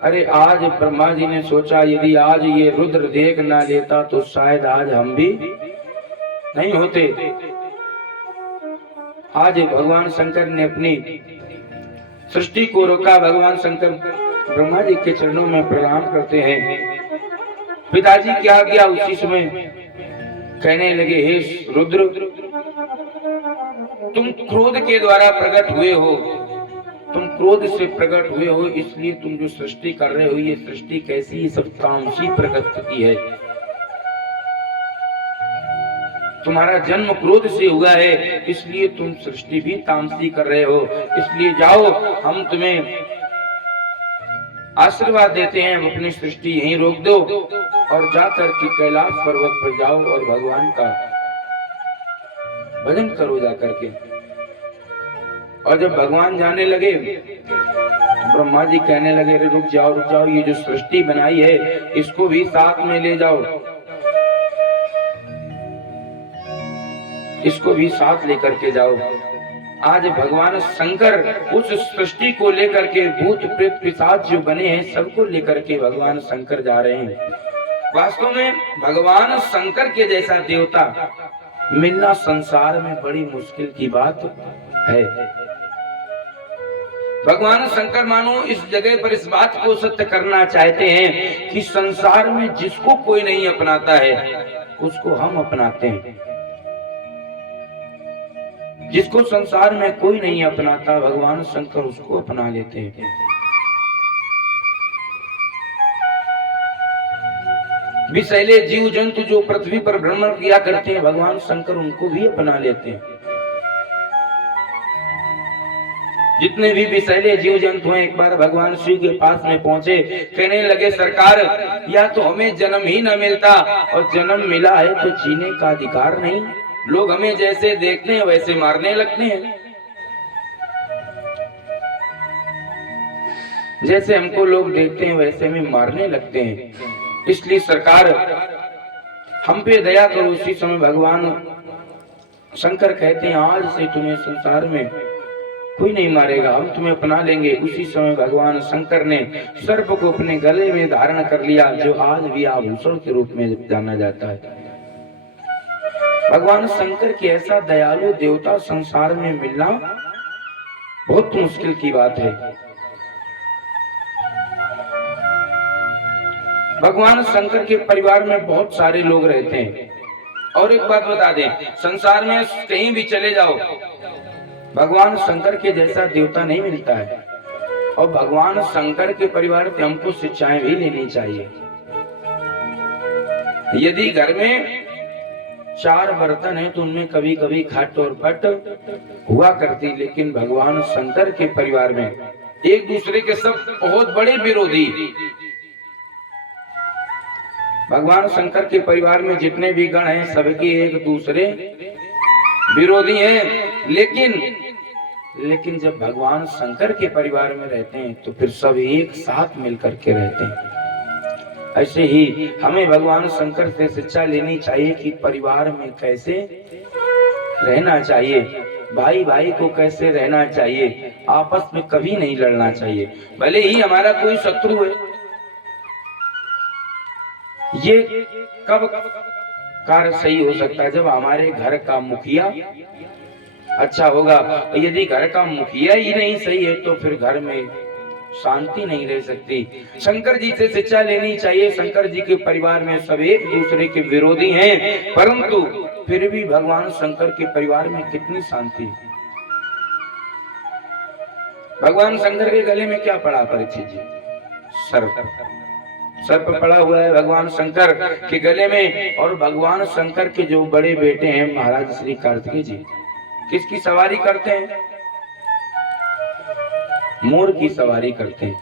अरे आज ब्रह्मा जी ने सोचा यदि आज ये रुद्र देख ना लेता तो शायद आज हम भी नहीं होते। आज भगवान शंकर ने अपनी सृष्टि को रोका। भगवान शंकर ब्रह्मा जी के चरणों में प्रणाम करते हैं। पिताजी क्या किया, उसी समय कहने लगे, हे रुद्र, तुम क्रोध के द्वारा प्रकट हुए हो, तुम क्रोध से प्रकट हुए हो, इसलिए तुम जो सृष्टि कर रहे हो ये सृष्टि कैसी, ये सब तामसी प्रकृति की है। तुम्हारा जन्म क्रोध से हुआ है, इसलिए तुम सृष्टि भी तामसी कर रहे हो। इसलिए जाओ, हम तुम्हें आशीर्वाद देते हैं, अपनी सृष्टि यहीं रोक दो और जाकर के कैलाश पर्वत पर जाओ और भगवान का भजन करो जाकर के। और जब भगवान जाने लगे, ब्रह्मा जी कहने लगे, अरे रुक जाओ, ये जो सृष्टि बनाई है इसको भी साथ में ले जाओ, इसको भी साथ लेकर के जाओ। आज भगवान शंकर उस सृष्टि को लेकर के भूत प्रेत पिशाच जो बने हैं सबको लेकर के भगवान शंकर जा रहे हैं। वास्तव में भगवान शंकर के जैसा देवता मिलना संसार में बड़ी मुश्किल की बात है। भगवान शंकर मानो इस जगह पर इस बात को सत्य करना चाहते हैं कि संसार में जिसको कोई नहीं अपनाता है उसको हम अपनाते हैं। जिसको संसार में कोई नहीं अपनाता, भगवान शंकर उसको अपना लेते हैं। विषैले जीव जंतु जो पृथ्वी पर भ्रमण किया करते हैं, भगवान शंकर उनको भी अपना लेते हैं। जितने भी विषैले जीव जंतु हैं, एक बार भगवान शिव के पास में पहुंचे, कहने लगे सरकार, या तो हमें जन्म ही न मिलता, और जन्म मिला है तो जीने का अधिकार नहीं। लोग हमें जैसे देखते हैं वैसे मारने लगते हैं। जैसे हमको लोग देखते हैं वैसे हमें मारने लगते हैं। इसलिए सरकार हम पे दया करो। उसी समय भगवान शंकर कहते हैं, आज से तुम्हें संसार में कोई नहीं मारेगा, हम तुम्हें अपना लेंगे। उसी समय भगवान शंकर ने सर्प को अपने गले में धारण कर लिया, जो आज भी आभूषण के रूप में जाना जाता है। भगवान शंकर के ऐसा दयालु देवता संसार में मिलना बहुत मुश्किल की बात है। भगवान शंकर के परिवार में बहुत सारे लोग रहते हैं। और एक बात बता दें, संसार में कहीं भी चले जाओ, भगवान शंकर के जैसा देवता नहीं मिलता है। और भगवान शंकर के परिवार से हमको शिक्षाएं भी लेनी चाहिए। यदि घर में 4 बर्तन है तो उनमें कभी कभी खट और पट हुआ करती, लेकिन भगवान शंकर के परिवार में एक दूसरे के सब बहुत बड़े विरोधी। भगवान शंकर के परिवार में जितने भी गण हैं, सबके एक दूसरे विरोधी हैं। लेकिन जब भगवान शंकर के परिवार में रहते हैं तो फिर सब एक साथ मिलकर के रहते हैं। ऐसे ही हमें भगवान शंकर से शिक्षा लेनी चाहिए कि परिवार में कैसे रहना चाहिए, भाई भाई को कैसे रहना चाहिए, आपस में कभी नहीं लड़ना चाहिए, भले ही हमारा कोई शत्रु है। ये कब कार्य सही हो सकता है? जब हमारे घर का मुखिया अच्छा होगा। यदि घर का मुखिया ही नहीं सही है तो फिर घर में शांति नहीं रह सकती। शंकर जी से शिक्षा लेनी चाहिए। शंकर जी के परिवार में सब एक दूसरे के विरोधी हैं, परंतु फिर भी भगवान शंकर के परिवार में कितनी शांति। भगवान शंकर के गले में क्या पड़ा परीक्षित जी? सर्प पड़ा हुआ है भगवान शंकर के गले में। और भगवान शंकर के जो बड़े बेटे हैं महाराज श्री कार्तिकेय जी, किसकी सवारी करते हैं? मोर की सवारी करते हैं।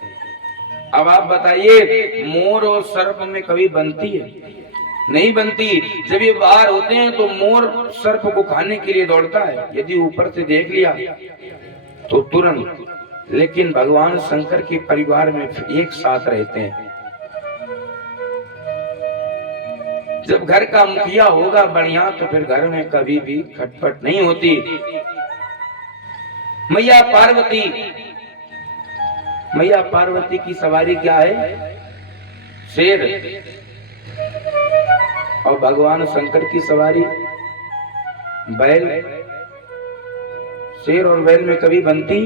अब आप बताइए, मोर और सर्प में कभी बनती है? नहीं बनती। जब ये बाहर होते हैं तो मोर सर्प को खाने के लिए दौड़ता है, यदि ऊपर से देख लिया तो तुरंत। लेकिन भगवान शंकर के परिवार में एक साथ रहते हैं। जब घर का मुखिया होगा बढ़िया तो फिर घर में कभी भी खटपट नहीं होती। मैया पार्वती की सवारी क्या है? शेर। और भगवान शंकर की सवारी बैल। शेर और बैल में कभी बनती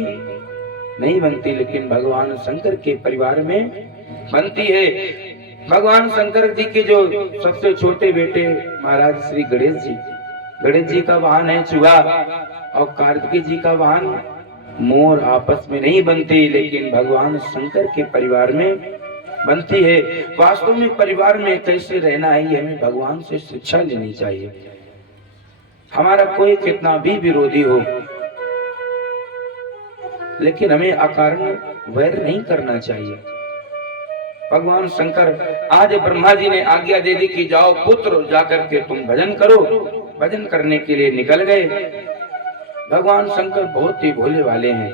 नहीं बनती, लेकिन भगवान शंकर के परिवार में बनती है। भगवान शंकर जी के जो सबसे छोटे बेटे महाराज श्री गणेश जी का वाहन है चूहा, और कार्तिकेय जी का वाहन मोर। आपस में नहीं बनती, लेकिन भगवान शंकर के परिवार में बनती है। वास्तव में परिवार में कैसे रहना है, हमें भगवान से शिक्षा लेनी चाहिए। हमारा कोई कितना भी विरोधी हो, लेकिन हमें अकारण वैर नहीं करना चाहिए। भगवान शंकर, आज ब्रह्मा जी ने आज्ञा दे दी कि जाओ पुत्र, जाकर के तुम भजन करो। भजन करने के लिए निकल गए। भगवान शंकर बहुत ही भोले वाले हैं।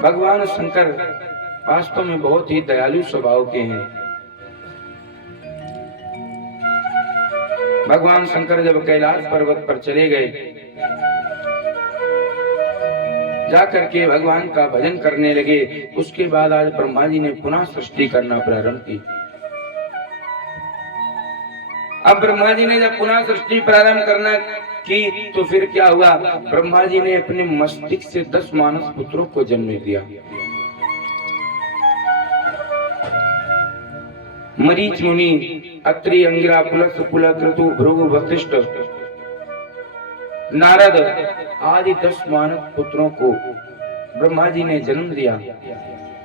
भगवान शंकर वास्तव में बहुत ही दयालु स्वभाव के हैं। भगवान शंकर जब कैलाश पर्वत पर चले गए, जाकर के भगवान का भजन करने लगे। उसके बाद आज ब्रह्मा जी ने पुनः सृष्टि करना प्रारंभ की। अब ब्रह्मा जी ने जब पुनः सृष्टि प्रारंभ करना की तो फिर क्या हुआ? ब्रह्मा जी ने अपने मस्तिष्क से 10 मानस पुत्रों को जन्म दिया। मरीच मुनि, अत्रि, अंगिरा, पुलस, पुलह, क्रतु, भृगु, वशिष्ठ, नारद आदि 10 मानव पुत्रों को ब्रह्मा जी ने जन्म दिया,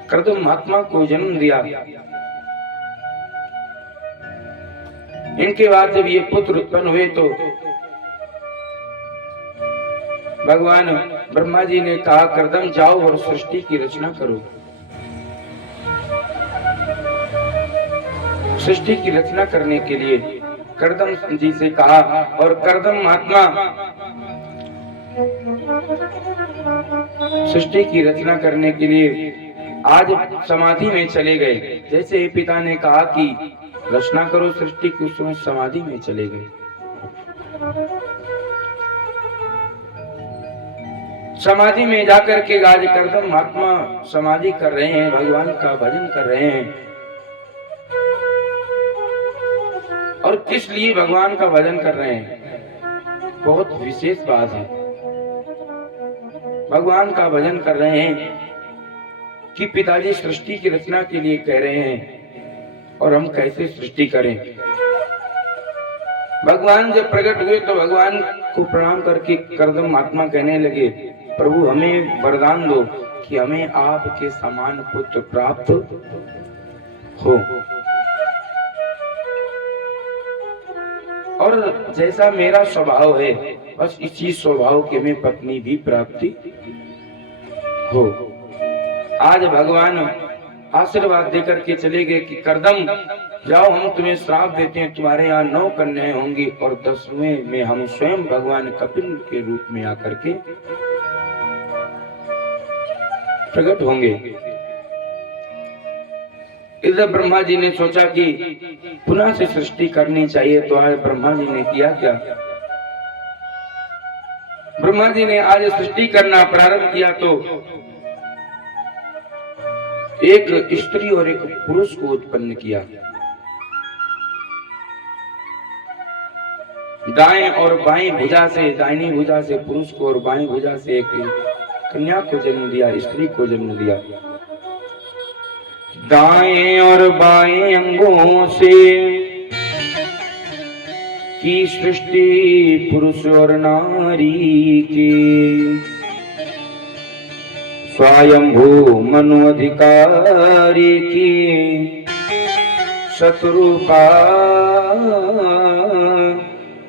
कर्दम महात्मा को जन्म दिया। इनके बाद जब ये पुत्र उत्पन्न हुए तो भगवान ब्रह्मा जी ने कहा, कर्दम जाओ और सृष्टि की रचना करो। सृष्टि की रचना करने के लिए कर्दम जी से कहा, और कर्दम महात्मा सृष्टि की रचना करने के लिए आज समाधि में चले गए। जैसे ही पिता ने कहा कि रचना करो सृष्टि की, उस समय समाधि में चले गए। समाधि में जाकर के आज कर्दम महात्मा समाधि कर रहे हैं, भगवान का भजन कर रहे हैं। और किस लिए भगवान का भजन कर रहे हैं, बहुत विशेष बात है। भगवान का भजन कर रहे हैं कि पिताजी सृष्टि की रचना के लिए कह रहे हैं और हम कैसे सृष्टि करें। भगवान जब प्रकट हुए तो भगवान को प्रणाम करके कर्दम महात्मा कहने लगे, प्रभु हमें वरदान दो कि हमें आपके समान पुत्र प्राप्त हो, और जैसा मेरा स्वभाव है बस इसी स्वभाव के में पत्नी भी प्राप्ति हो। आज भगवान आशीर्वाद देकर के चले गए कि कर्दम जाओ, हम तुम्हें श्राप देते हैं, तुम्हारे यहाँ 9 कन्याएं होंगी और 10वें में हम स्वयं भगवान कपिल के रूप में आकर के प्रकट होंगे। इधर ब्रह्मा जी ने सोचा कि पुनः से सृष्टि करनी चाहिए, तो आज ब्रह्मा जी ने किया क्या, ब्रह्मा जी ने आज सृष्टि करना प्रारंभ किया तो एक स्त्री और एक पुरुष को उत्पन्न किया। दाएं और बाएं भुजा से, दाहिनी भुजा से पुरुष को और बाएं भुजा से एक कन्या को जन्म दिया, स्त्री को जन्म दिया। दाएं और बाएं अंगों से की सृष्टि पुरुष और नारी की, स्वयंभू मनु अधिकारी की, शत्रुपा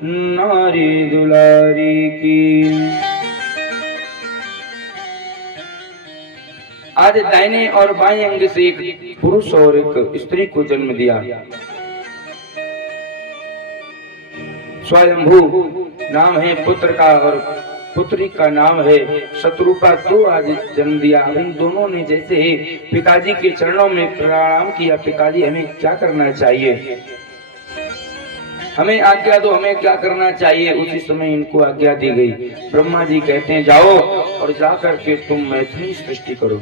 नारी दुलारी की। आज दाहिने और बाएं अंग से एक पुरुष और एक स्त्री को जन्म दिया। स्वयंभू नाम है पुत्र का और पुत्री का नाम है शत्रुपा, तो आज जन्म दिया। इन दोनों ने जैसे ही पिताजी के चरणों में प्रणाम किया, पिताजी हमें क्या करना चाहिए, हमें आज्ञा दो, हमें क्या करना चाहिए। उसी समय इनको आज्ञा दी गई। ब्रह्मा जी कहते हैं जाओ और जाकर के तुम मैथिली सृष्टि करो।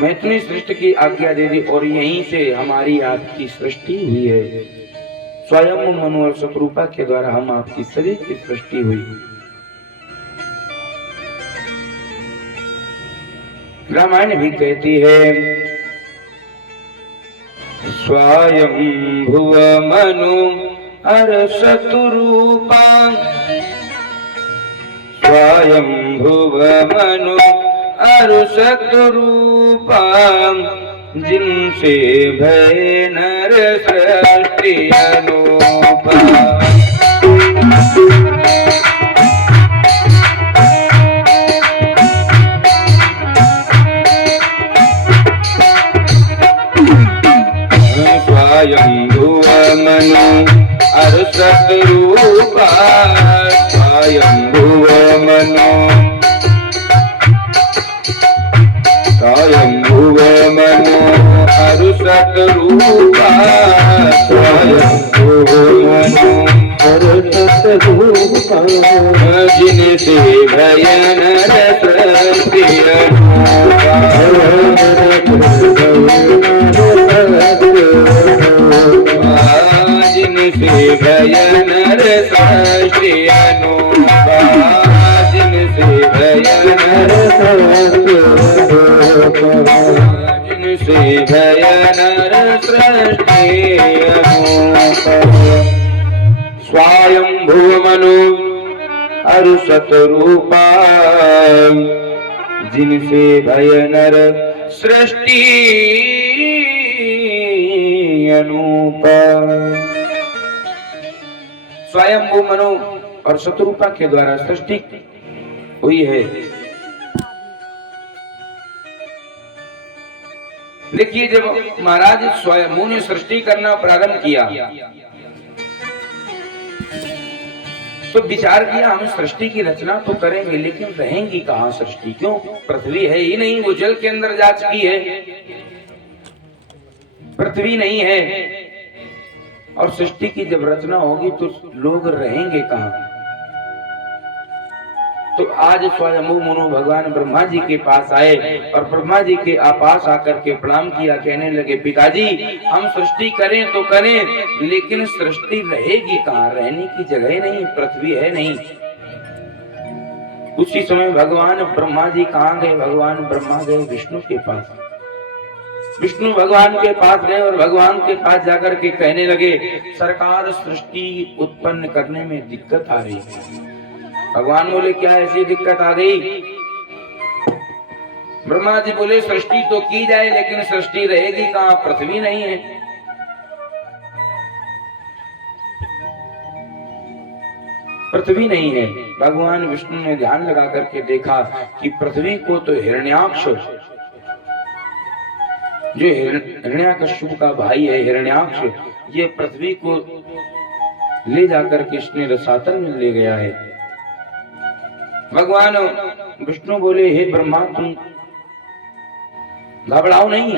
मैथिली सृष्टि की आज्ञा दे दी और यहीं से हमारी आपकी सृष्टि हुई है। स्वयं मनु और शत्रुपा के द्वारा हम आपकी शरीर की सृष्टि हुई। रामायण भी कहती है, स्वयं भुव मनु अर शत्रुपा, स्वयं भुव मनु अर शत्रुपा, जिनसे भय नर सृष्टि अनूपा। स्वयं भुव मनु अर शत्रुपा, स्वयं भुव मनु, स्वयं भुव मनु अर शत्रुपा, स्वयं भुव मनु अर शत्रुपा, जिनसे भय नर सृष्टि अनूपा। जिनसे भय नर सृष्टि अनूपा, जिनसे भय नर सृष्टि अनूपा, जिनसे भय नर सृष्टि अनूप। स्वयंभू मनु अरु सतरूपा जिनसे भय नर सृष्टि अनूप। स्वयंभू मनु और शत्रुपा के द्वारा सृष्टि हुई है। देखिए, जब महाराज स्वयंभू ने सृष्टि करना प्रारंभ किया तो विचार किया हम सृष्टि की रचना तो करेंगे, लेकिन रहेंगी कहां सृष्टि? क्यों? पृथ्वी है ही नहीं, वो जल के अंदर जा चुकी है, पृथ्वी नहीं है। और सृष्टि की जब रचना होगी तो लोग रहेंगे कहां? तो आज स्वयंभू मनु भगवान ब्रह्मा जी के पास आए और ब्रह्मा जी के पास आकर के प्रणाम किया। कहने लगे, पिताजी हम सृष्टि करें तो करें, लेकिन सृष्टि रहेगी कहां? रहने की जगह नहीं, पृथ्वी है नहीं। उसी समय भगवान ब्रह्मा जी कहां गए? भगवान ब्रह्मा गए विष्णु के पास। विष्णु भगवान के पास गए और भगवान के पास जाकर के कहने लगे, सरकार सृष्टि उत्पन्न करने में दिक्कत आ रही है। भगवान बोले, क्या ऐसी दिक्कत आ गई? ब्रह्मा जी बोले, सृष्टि तो की जाए लेकिन सृष्टि रहेगी कहां? पृथ्वी नहीं है। पृथ्वी नहीं है। भगवान विष्णु ने ध्यान लगा करके देखा कि पृथ्वी को तो हिरण्याक्ष, जो हिरण्याकश्यप का भाई है हिरण्याक्ष, ये पृथ्वी को ले जाकर के इसने रसातल में ले गया है। भगवान विष्णु बोले, हे ब्रह्मा तुम घबराओ नहीं,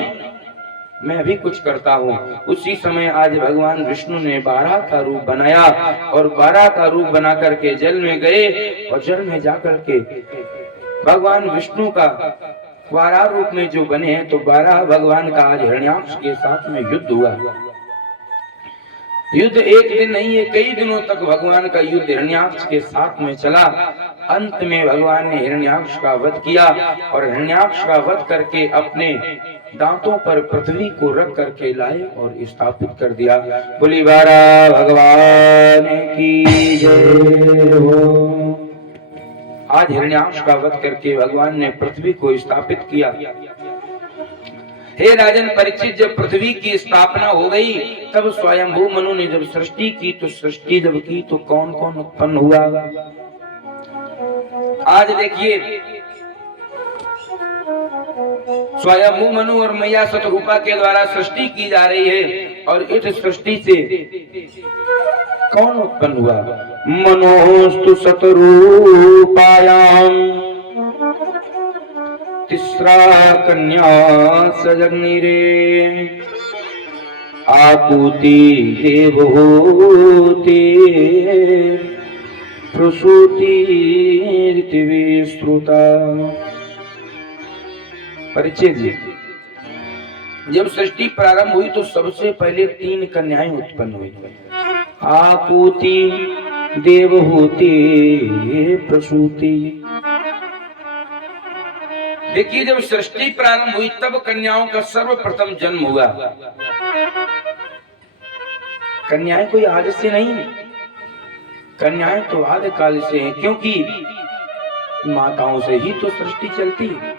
मैं भी कुछ करता हूँ। उसी समय आज भगवान विष्णु ने 12 का रूप बनाया और 12 का रूप बना करके जल में गए और जल में जाकर के भगवान विष्णु का 12 रूप में जो बने हैं तो 12 भगवान का आज हिरण्याक्ष के साथ में युद्ध हुआ। युद्ध एक दिन नहीं है, कई दिनों तक भगवान का युद्ध हिरण्याक्ष के साथ में चला। अंत में भगवान ने हिरण्याक्ष का वध किया और हिरण्याक्ष का वध करके अपने दांतों पर पृथ्वी को रख करके लाए और स्थापित कर दिया। बोली बारा भगवान की जय हो। आज हिरण्याक्ष का वध करके भगवान ने पृथ्वी को स्थापित किया। हे राजन परीक्षित, जब पृथ्वी की स्थापना हो गई तब स्वयंभू मनु ने जब सृष्टि की तो सृष्टि जब की तो कौन कौन उत्पन्न हुआ? आज देखिए, स्वयंभू मनु और मैया शतरूपा के द्वारा सृष्टि की जा रही है और इस सृष्टि से कौन उत्पन्न हुआ? मनोस्तु शतरूपायाम तिस्रा कन्या सजग्निरे आकुति देवहूति प्रसूति ऋतिविश्रुता। परिचय जी, जब सृष्टि प्रारंभ हुई तो सबसे पहले 3 कन्याएं उत्पन्न हुई, आकुति देवहूति प्रसूति। देखिए, जब सृष्टि प्रारंभ हुई तब कन्याओं का सर्वप्रथम जन्म हुआ। कन्याएं कोई आज से नहीं, कन्याएं तो आदि काल से हैं, क्योंकि माताओं से ही तो सृष्टि चलती है।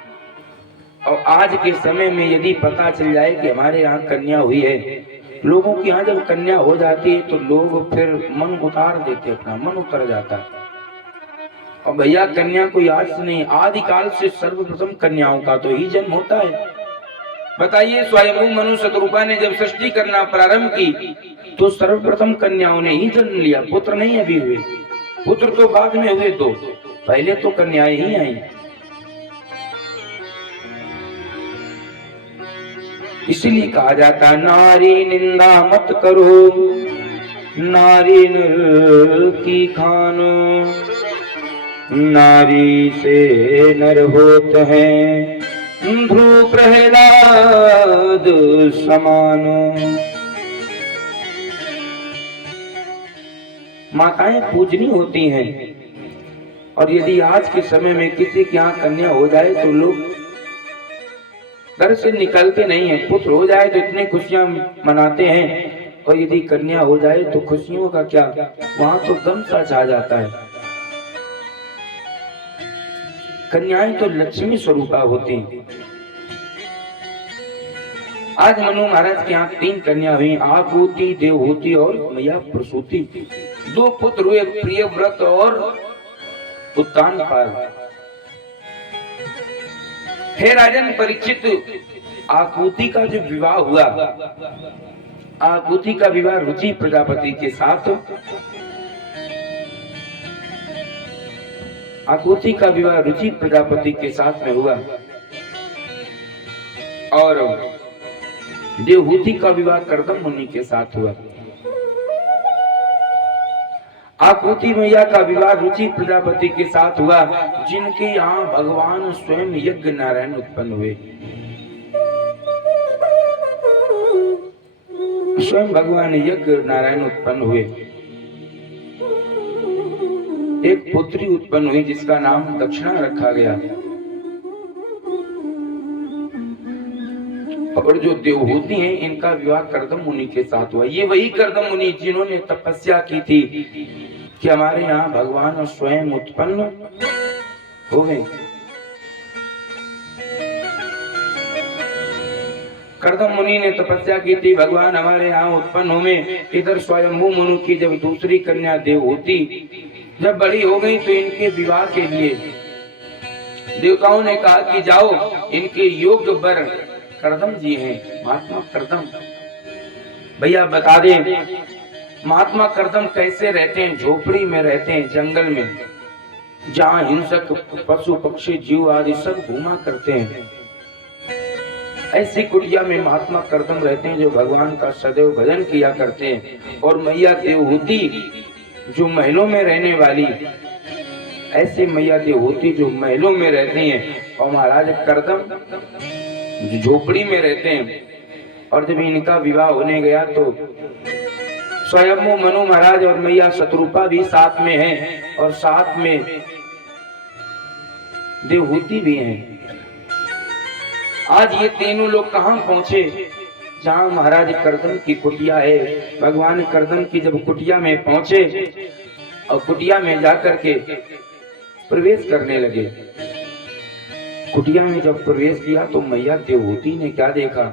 और आज के समय में यदि पता चल जाए कि हमारे यहाँ कन्या हुई है, लोगों के यहाँ जब कन्या हो जाती है तो लोग फिर मन उतार देते, अपना मन उतर जाता है। और भैया कन्या कोई आज से नहीं, आदिकाल से सर्वप्रथम कन्याओं का तो ही जन्म होता है। बताइए, स्वयंभू मनु शतरूपा ने जब सृष्टि करना प्रारंभ की तो सर्वप्रथम कन्याओं ने ही जन्म लिया, पुत्र नहीं अभी हुए, पुत्र तो बाद में हुए, तो पहले तो कन्याएं ही आई। इसीलिए कहा जाता, नारी निंदा मत करो, नारी नर की खान, नारी से नर होते हैं ध्रुव प्रहलाद समान। माताएं पूजनी होती हैं, और यदि आज के समय में किसी के यहाँ कन्या हो जाए तो लोग घर से निकलते नहीं है। पुत्र हो जाए तो इतनी खुशियां मनाते हैं, और यदि कन्या हो जाए तो खुशियों का क्या, वहां तो गम सा छा जाता है। कन्याएं तो लक्ष्मी स्वरूपा होती। आज मनु महाराज के यहाँ 3 कन्या हुई, आकूति, देवहूति और मैया प्रसूति। 2 पुत्र हुए, प्रियव्रत और उत्तानपाद। हे राजन परीक्षित, आकूति का जो विवाह हुआ, आकूति का विवाह रुचि प्रजापति के साथ, आकूति का विवाह रुचि प्रजापति के साथ में हुआ, और देवहूति का विवाह कर्दम मुनि के साथ हुआ। आकूति मैया का विवाह रुचि प्रजापति के साथ हुआ, जिनके यहाँ भगवान स्वयं यज्ञ नारायण उत्पन्न हुए। स्वयं भगवान यज्ञ नारायण उत्पन्न हुए। एक पुत्री उत्पन्न हुई जिसका नाम दक्षिणा रखा गया, और जो देवहूति हैं इनका विवाह कर्दम मुनि के साथ हुआ। ये वही कर्दम मुनि जिन्होंने तपस्या की थी कि हमारे यहाँ भगवान स्वयं उत्पन्न हो गए। कर्दम मुनि ने तपस्या की थी, भगवान हमारे यहाँ उत्पन्न हो में। इधर स्वयंभू मनु की जब दूसरी कन्या देवहूति जब बड़ी हो गई तो इनके विवाह के लिए देवताओं ने कहा कि जाओ, इनके योग्य वर कर्दम जी हैं, महात्मा कर्दम। भैया बता दे, महात्मा कर्दम कैसे रहते हैं? झोपड़ी में रहते हैं, जंगल में, जहाँ हिंसक पशु पक्षी जीव आदि सब घूमा करते हैं। ऐसी कुटिया में महात्मा कर्दम रहते हैं, जो भगवान का सदैव भजन किया करते हैं। और मैया देवहूति जो महलों में रहने वाली, ऐसे मैया देवहूति जो महलों में रहती हैं, और महाराज कर्दम झोपड़ी में रहते हैं। और जब इनका विवाह होने गया तो स्वयंभू मनु महाराज और मैया शत्रुपा भी साथ में हैं, और साथ में देवहूति भी हैं। आज ये तीनों लोग कहाँ पहुंचे? जहाँ महाराज कर्दम की कुटिया है। भगवान कर्दम की जब कुटिया में पहुंचे और कुटिया में जाकर के प्रवेश करने लगे, कुटिया में जब प्रवेश किया तो मैया देवहूति ने क्या देखा?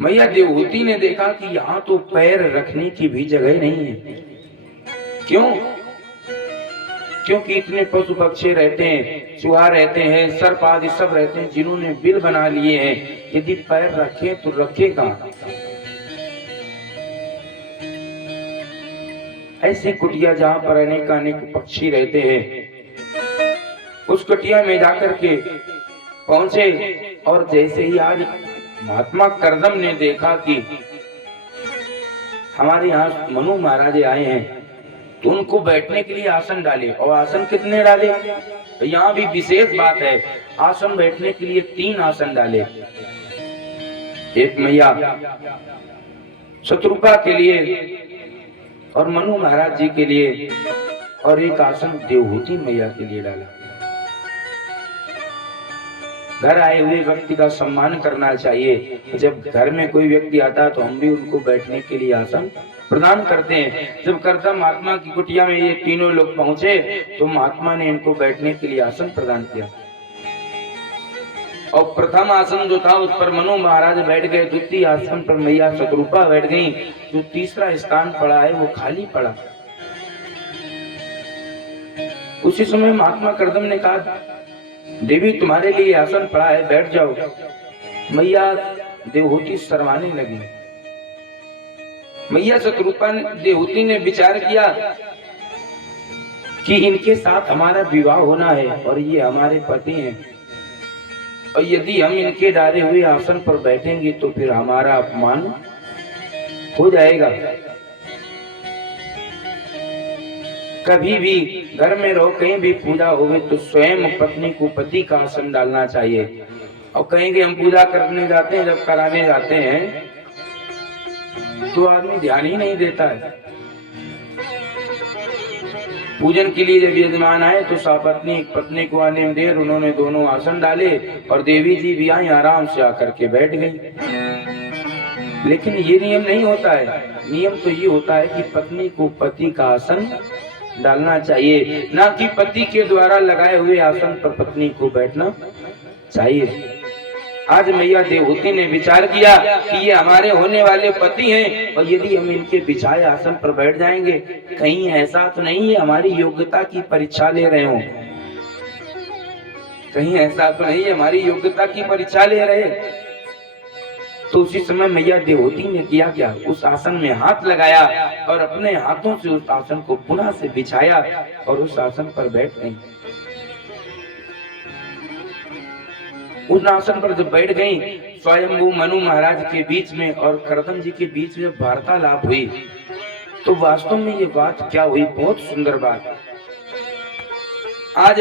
मैया देवहूति ने देखा कि यहाँ तो पैर रखने की भी जगह नहीं है। क्यों? क्योंकि इतने पशु पक्षी रहते हैं, चूहा रहते हैं, सर्प आदि सब रहते हैं, जिन्होंने बिल बना लिए हैं। यदि पैर रखे तो रखे कहाँ? ऐसी कुटिया जहाँ पर अनेक पक्षी रहते हैं, उस कुटिया में जाकर के पहुंचे। और जैसे ही आज महात्मा कर्दम ने देखा कि हमारे यहाँ मनु महाराज आए हैं, तो उनको बैठने के लिए आसन डाले। और आसन कितने डाले? तो यहाँ भी विशेष बात है, आसन बैठने के लिए 3 आसन डाले। एक मैया शत्रुपा के लिए और मनु महाराज जी के लिए, और एक आसन देवहूति मैया के लिए डाला। घर आए हुए व्यक्ति का सम्मान करना चाहिए। जब घर में कोई व्यक्ति आता है तो हम भी उनको बैठने के लिए आसन प्रदान करते हैं। जब कर्दम महात्मा की कुटिया में ये तीनों लोग पहुंचे तो महात्मा ने इनको बैठने के लिए आसन प्रदान किया। और प्रथम आसन जो था उस पर मनु महाराज बैठ गए, द्वितीय आसन पर मैया शत्रुपा बैठ गई, जो तीसरा स्थान पड़ा है वो खाली पड़ा। उसी समय महात्मा कर्दम ने कहा, देवी तुम्हारे लिए आसन पड़ा है, बैठ जाओ। मैया देवहूति शर्माने लगी। मैया शत्रुपा ने देवहूति ने विचार किया कि इनके साथ हमारा विवाह होना है और ये हमारे पति हैं, और यदि हम इनके डाले हुए आसन पर बैठेंगे तो फिर हमारा अपमान हो जाएगा। कभी भी घर में रहो, कहीं भी पूजा होवे तो स्वयं पत्नी को पति का आसन डालना चाहिए। और कहेंगे हम पूजा करने जाते हैं, जब कराने जाते हैं तो आदमी ध्यान ही नहीं देता है। पूजन के लिए जब यजमान आए तो सापत्नी पत्नी को आने में देर, उन्होंने दोनों आसन डाले और देवी जी भी आई, आराम से आकर के बैठ गई। लेकिन ये नियम नहीं होता है। नियम तो ये होता है कि पत्नी को पति का आसन डालना चाहिए, ना कि पति के द्वारा लगाए हुए आसन पर पत्नी को बैठना चाहिए। आज मैया देवहूति ने विचार किया कि ये हमारे होने वाले पति हैं और यदि हम इनके बिछाए आसन पर बैठ जाएंगे, कहीं ऐसा तो नहीं है हमारी योग्यता की परीक्षा ले रहे हो, कहीं ऐसा तो नहीं है हमारी योग्यता की परीक्षा ले रहे। तो उसी समय मैया देवहूति ने किया क्या, उस आसन में हाथ लगाया और अपने हाथों से उस आसन को पुनः से बिछाया और उस आसन पर बैठ गई। उस आसन पर जब बैठ गई, स्वयंभू मनु महाराज के बीच में और करदम जी के बीच में वार्तालाप हुई, तो वास्तव में ये बात क्या हुई, बहुत सुंदर बात। आज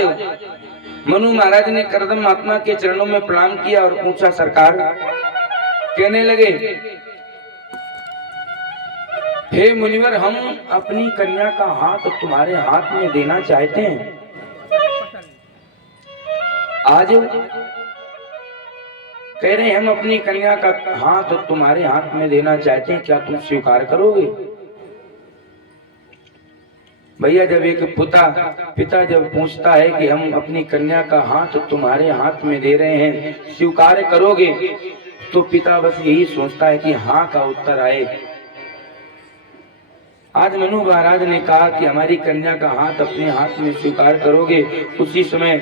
मनु महाराज ने करदम महात्मा के चरणों में प्रणाम किया और पूछा, सरकार, कहने लगे, हे मुनिवर, हम अपनी कन्या का हाथ तुम्हारे हाथ में देना चाहते हैं। आज कह रहे हैं हम अपनी कन्या का हाथ तुम्हारे हाथ में देना चाहते हैं, क्या तुम स्वीकार करोगे? भैया, जब एक पिता जब पूछता है कि हम अपनी कन्या का हाथ तुम्हारे हाथ में दे रहे हैं, स्वीकार करोगे? तो पिता बस यही सोचता है कि हाँ का उत्तर आए। आज मनु महाराज ने कहा कि हमारी कन्या का हाथ अपने हाथ में स्वीकार करोगे? उसी समय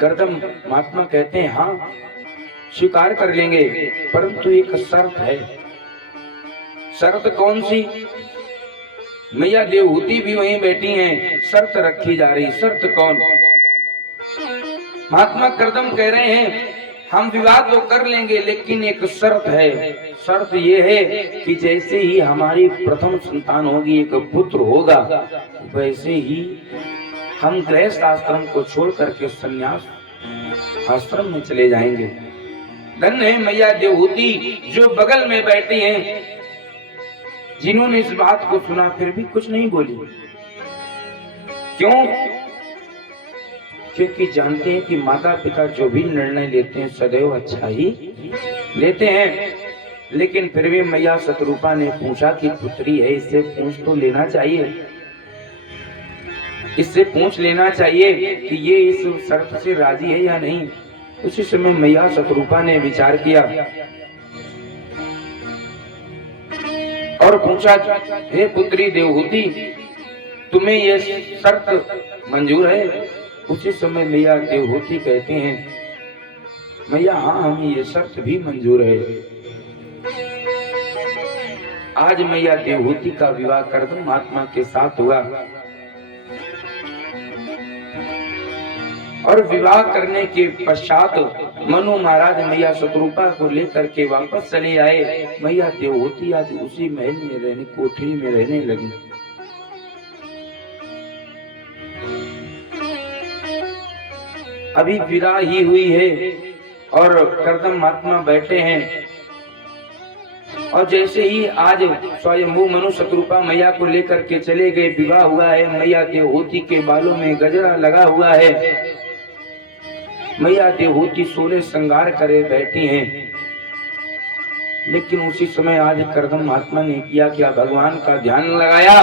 करदम महात्मा कहते हैं, हाँ स्वीकार कर लेंगे, परंतु एक शर्त है। शर्त कौन सी? मैया देवहूति भी वहीं बैठी हैं, शर्त रखी जा रही। शर्त कौन? महात्मा करदम कह रहे हैं, हम विवाह तो कर लेंगे, लेकिन एक शर्त है। शर्त ये है कि जैसे ही हमारी प्रथम संतान होगी, एक पुत्र होगा, वैसे ही हम गृहस्थ आश्रम को छोड़ करके संन्यास आश्रम में चले जाएंगे। धन्य है मैया देवहूति जो बगल में बैठी हैं, जिन्होंने इस बात को सुना फिर भी कुछ नहीं बोली। क्यों? क्योंकि जानते हैं कि माता पिता जो भी निर्णय लेते हैं सदैव अच्छा ही लेते हैं। लेकिन फिर भी मैया शतरूपा ने पूछा कि पुत्री है, इससे पूछ तो लेना चाहिए, इससे पूछ लेना चाहिए कि ये इस शर्त से राजी है या नहीं। उसी समय मैया शतरूपा ने विचार किया और पूछा, हे पुत्री देवहूति, तुम्हें ये शर्त मंजूर है? उसी समय मैया देवहूति कहते हैं, मैया हाँ, हमें ये शर्त भी मंजूर है। आज मैया देवहूति का विवाह करदम महात्मा के साथ हुआ और विवाह करने के पश्चात मनु महाराज मैया शतरूपा को लेकर के वापस चले आए। मैया देवहूति आज उसी महल में रहने, कोठरी में रहने लगी। अभी विदा ही हुई है और करदम महात्मा बैठे हैं, और जैसे ही आज स्वयंभू मनु शतरूपा मैया को लेकर के चले गए, विवाह हुआ है। मैया देवहूति के बालों में गजरा लगा हुआ है। मैया देवहूति 16 श्रृंगार करे बैठी हैं। लेकिन उसी समय आज करदम महात्मा ने किया क्या, भगवान का ध्यान लगाया,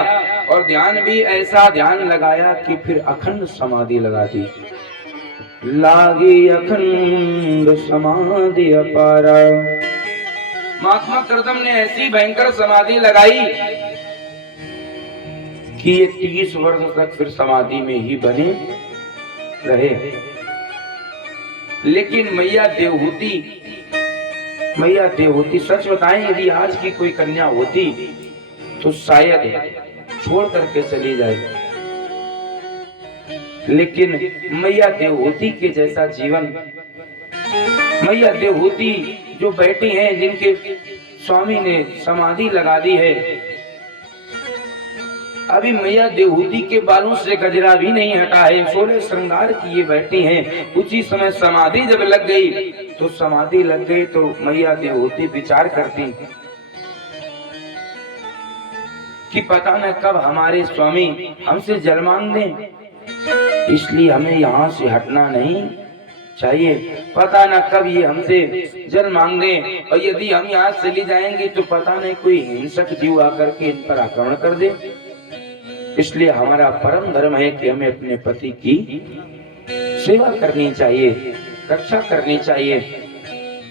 और ध्यान भी ऐसा ध्यान लगाया कि फिर अखंड समाधि लगा दी। लागी अखंड समाधि अपारा। महात्मा करदम ने ऐसी भयंकर समाधि लगाई कि ये 30 वर्ष तक फिर समाधि में ही बने रहे। लेकिन मैया देवहूति सच बताएं, यदि आज की कोई कन्या होती तो शायद छोड़ करके चली जाए। लेकिन मैया देवहूति के जैसा जीवन, मैया देवहूति जो बैठी हैं, जिनके स्वामी ने समाधि लगा दी है, अभी मैया देवहूति के बालों से गजरा भी नहीं हटा है, 16 श्रृंगार किए बैठी हैं। उसी समय समाधि जब लग गई तो मैया देवहूति विचार करती कि पता न कब हमारे स्वामी हमसे जल मांग दें, इसलिए हमें यहाँ से हटना नहीं चाहिए। पता न कब ये हमसे जल मांग दें, और यदि हम यहाँ चली जाएंगे तो पता नहीं कोई हिंसक जीव आकर के इन पर आक्रमण कर दे। इसलिए हमारा परम धर्म है कि हमें अपने पति की सेवा करनी चाहिए, रक्षा करनी चाहिए।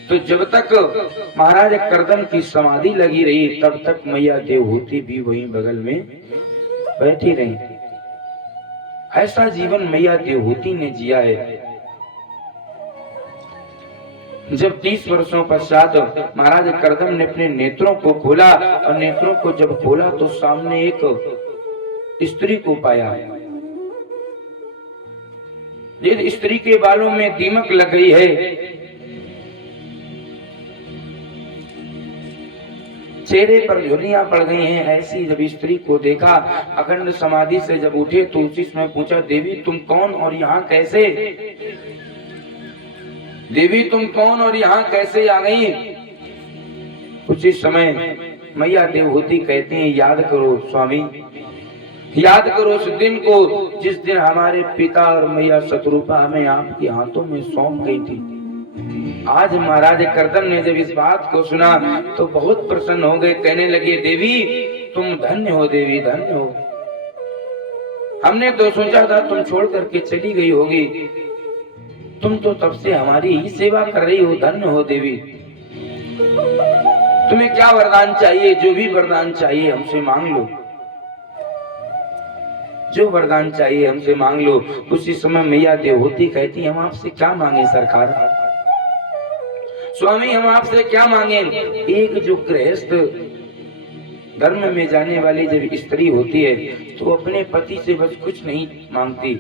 तो जब तक महाराज करदम की समाधि लगी रही तब तक मैया देवहूति भी वहीं बगल में बैठी रही। ऐसा जीवन मैया देवहूति ने जिया है। जब 30 वर्षों पश्चात महाराज करदम ने अपने नेत्रों को खोला, और नेत्रों को जब खोला तो सामने एक स्त्री को पाया। ये स्त्री के बालों में दीमक लग गई है, चेहरे पर झुर्रियां पड़ गई हैं। ऐसी जब स्त्री को देखा, अखंड समाधि से जब उठे तो उसी समय पूछा, देवी तुम कौन और यहाँ कैसे? देवी तुम कौन और यहाँ कैसे आ गई? उसी समय मैया देवहूति कहती हैं, याद करो स्वामी, याद करो उस दिन को जिस दिन हमारे पिता और मैया शत्रुपा हमें आपके हाथों में सौंप गई थी। आज महाराज करदम ने जब इस बात को सुना तो बहुत प्रसन्न हो गए, कहने लगे, देवी तुम धन्य हो, देवी धन्य हो। हमने तो सोचा था तुम छोड़ करके चली गई होगी, तुम तो तब से हमारी ही सेवा कर रही हो, धन्य हो देवी। तुम्हें क्या वरदान चाहिए? जो भी वरदान चाहिए हमसे मांग लो, जो वरदान चाहिए हमसे मांग लो। उसी समय मैया देवहूति कहती, हम आपसे क्या मांगे सरकार? स्वामी हम आपसे क्या मांगे? एक जो गृहस्थ धर्म में जाने वाली जब स्त्री होती है तो अपने पति से बस कुछ नहीं मांगती।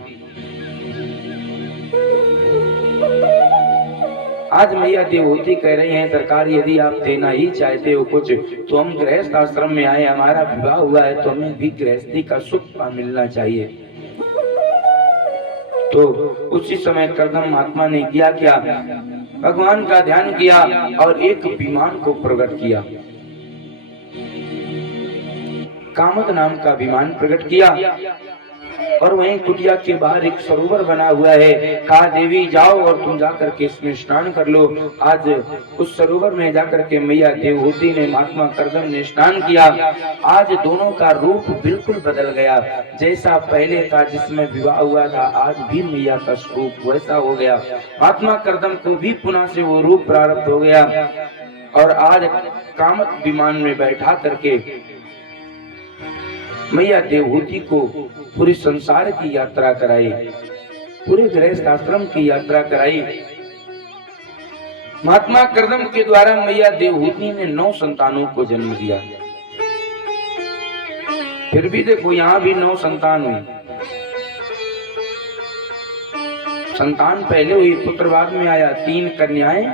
आज मैया देवहूति कह रही हैं, सरकार यदि आप देना ही चाहते हो कुछ तो हम गृहस्थ आश्रम में आए, हमारा विवाह हुआ है तो हमें भी गृहस्थी का सुख मिलना चाहिए। तो उसी समय करदम महात्मा ने किया क्या? भगवान का ध्यान किया और एक विमान को प्रकट किया, कामत नाम का विमान प्रकट किया। और वहीं कुटिया के बाहर एक सरोवर बना हुआ है। कहा, देवी जाओ और तुम जाकर के इसमें स्नान कर लो। आज उस सरोवर में जाकर के मैया देवहूति ने, महात्मा करदम ने स्नान किया। आज दोनों का रूप बिल्कुल बदल गया। जैसा पहले था जिसमें विवाह हुआ था, आज भी मैया का स्वरूप वैसा हो गया। महात्मा करदम को भी पुनः से वो रूप प्रारब्ध हो गया। और आज कामत विमान में बैठा करके मैया देवहूति को पूरी संसार की यात्रा कराई, पूरे गृहस्थ आश्रम की यात्रा कराई। महात्मा करदम के द्वारा मैया देवहूति ने 9 संतानों को जन्म दिया। फिर भी देखो यहाँ भी 9 संतान हुई। संतान पहले हुई, पुत्र बाद में आया। 3 कन्याएं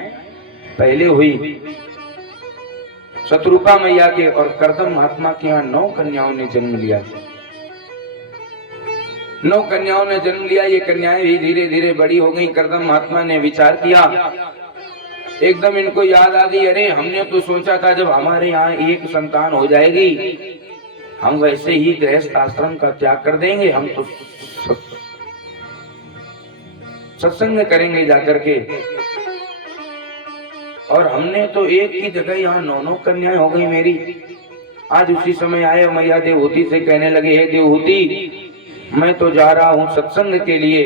पहले हुई शत्रुपा मैया के, और करदम महात्मा के यहाँ 9 कन्याओं ने जन्म लिया। 9 कन्याओं ने जन्म लिया। ये कन्याएं भी धीरे धीरे बड़ी हो गई। करदम महात्मा ने विचार किया, एकदम इनको याद आ गई, अरे हमने तो सोचा था जब हमारे यहाँ एक संतान हो जाएगी हम वैसे ही गृहस्थ आश्रम का त्याग कर देंगे, हम तो सत्संग करेंगे जाकर के। और हमने तो एक की जगह यहाँ 9 कन्याएं हो गई मेरी। आज उसी समय आए मैया देवहूति से कहने लगे, हे देवहूति मैं तो जा रहा हूँ सत्संग के लिए,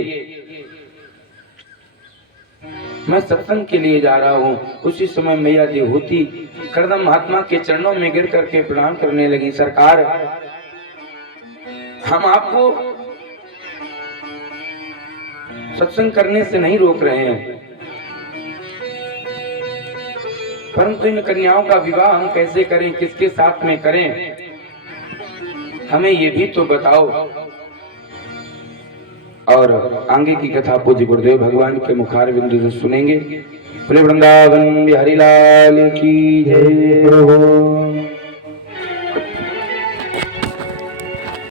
मैं सत्संग के लिए जा रहा हूँ। उसी समय मैया देवहूति करदम महात्मा के चरणों में गिर करके प्रणाम करने लगी, सरकार हम आपको सत्संग करने से नहीं रोक रहे हैं, परंतु इन कन्याओं का विवाह हम कैसे करें, किसके साथ में करें, हमें ये भी तो बताओ। और आगे की कथा पूज्य गुरुदेव भगवान के मुखार बिंदु से सुनेंगे। बोले वृंदावन बिहारी लाल की जय।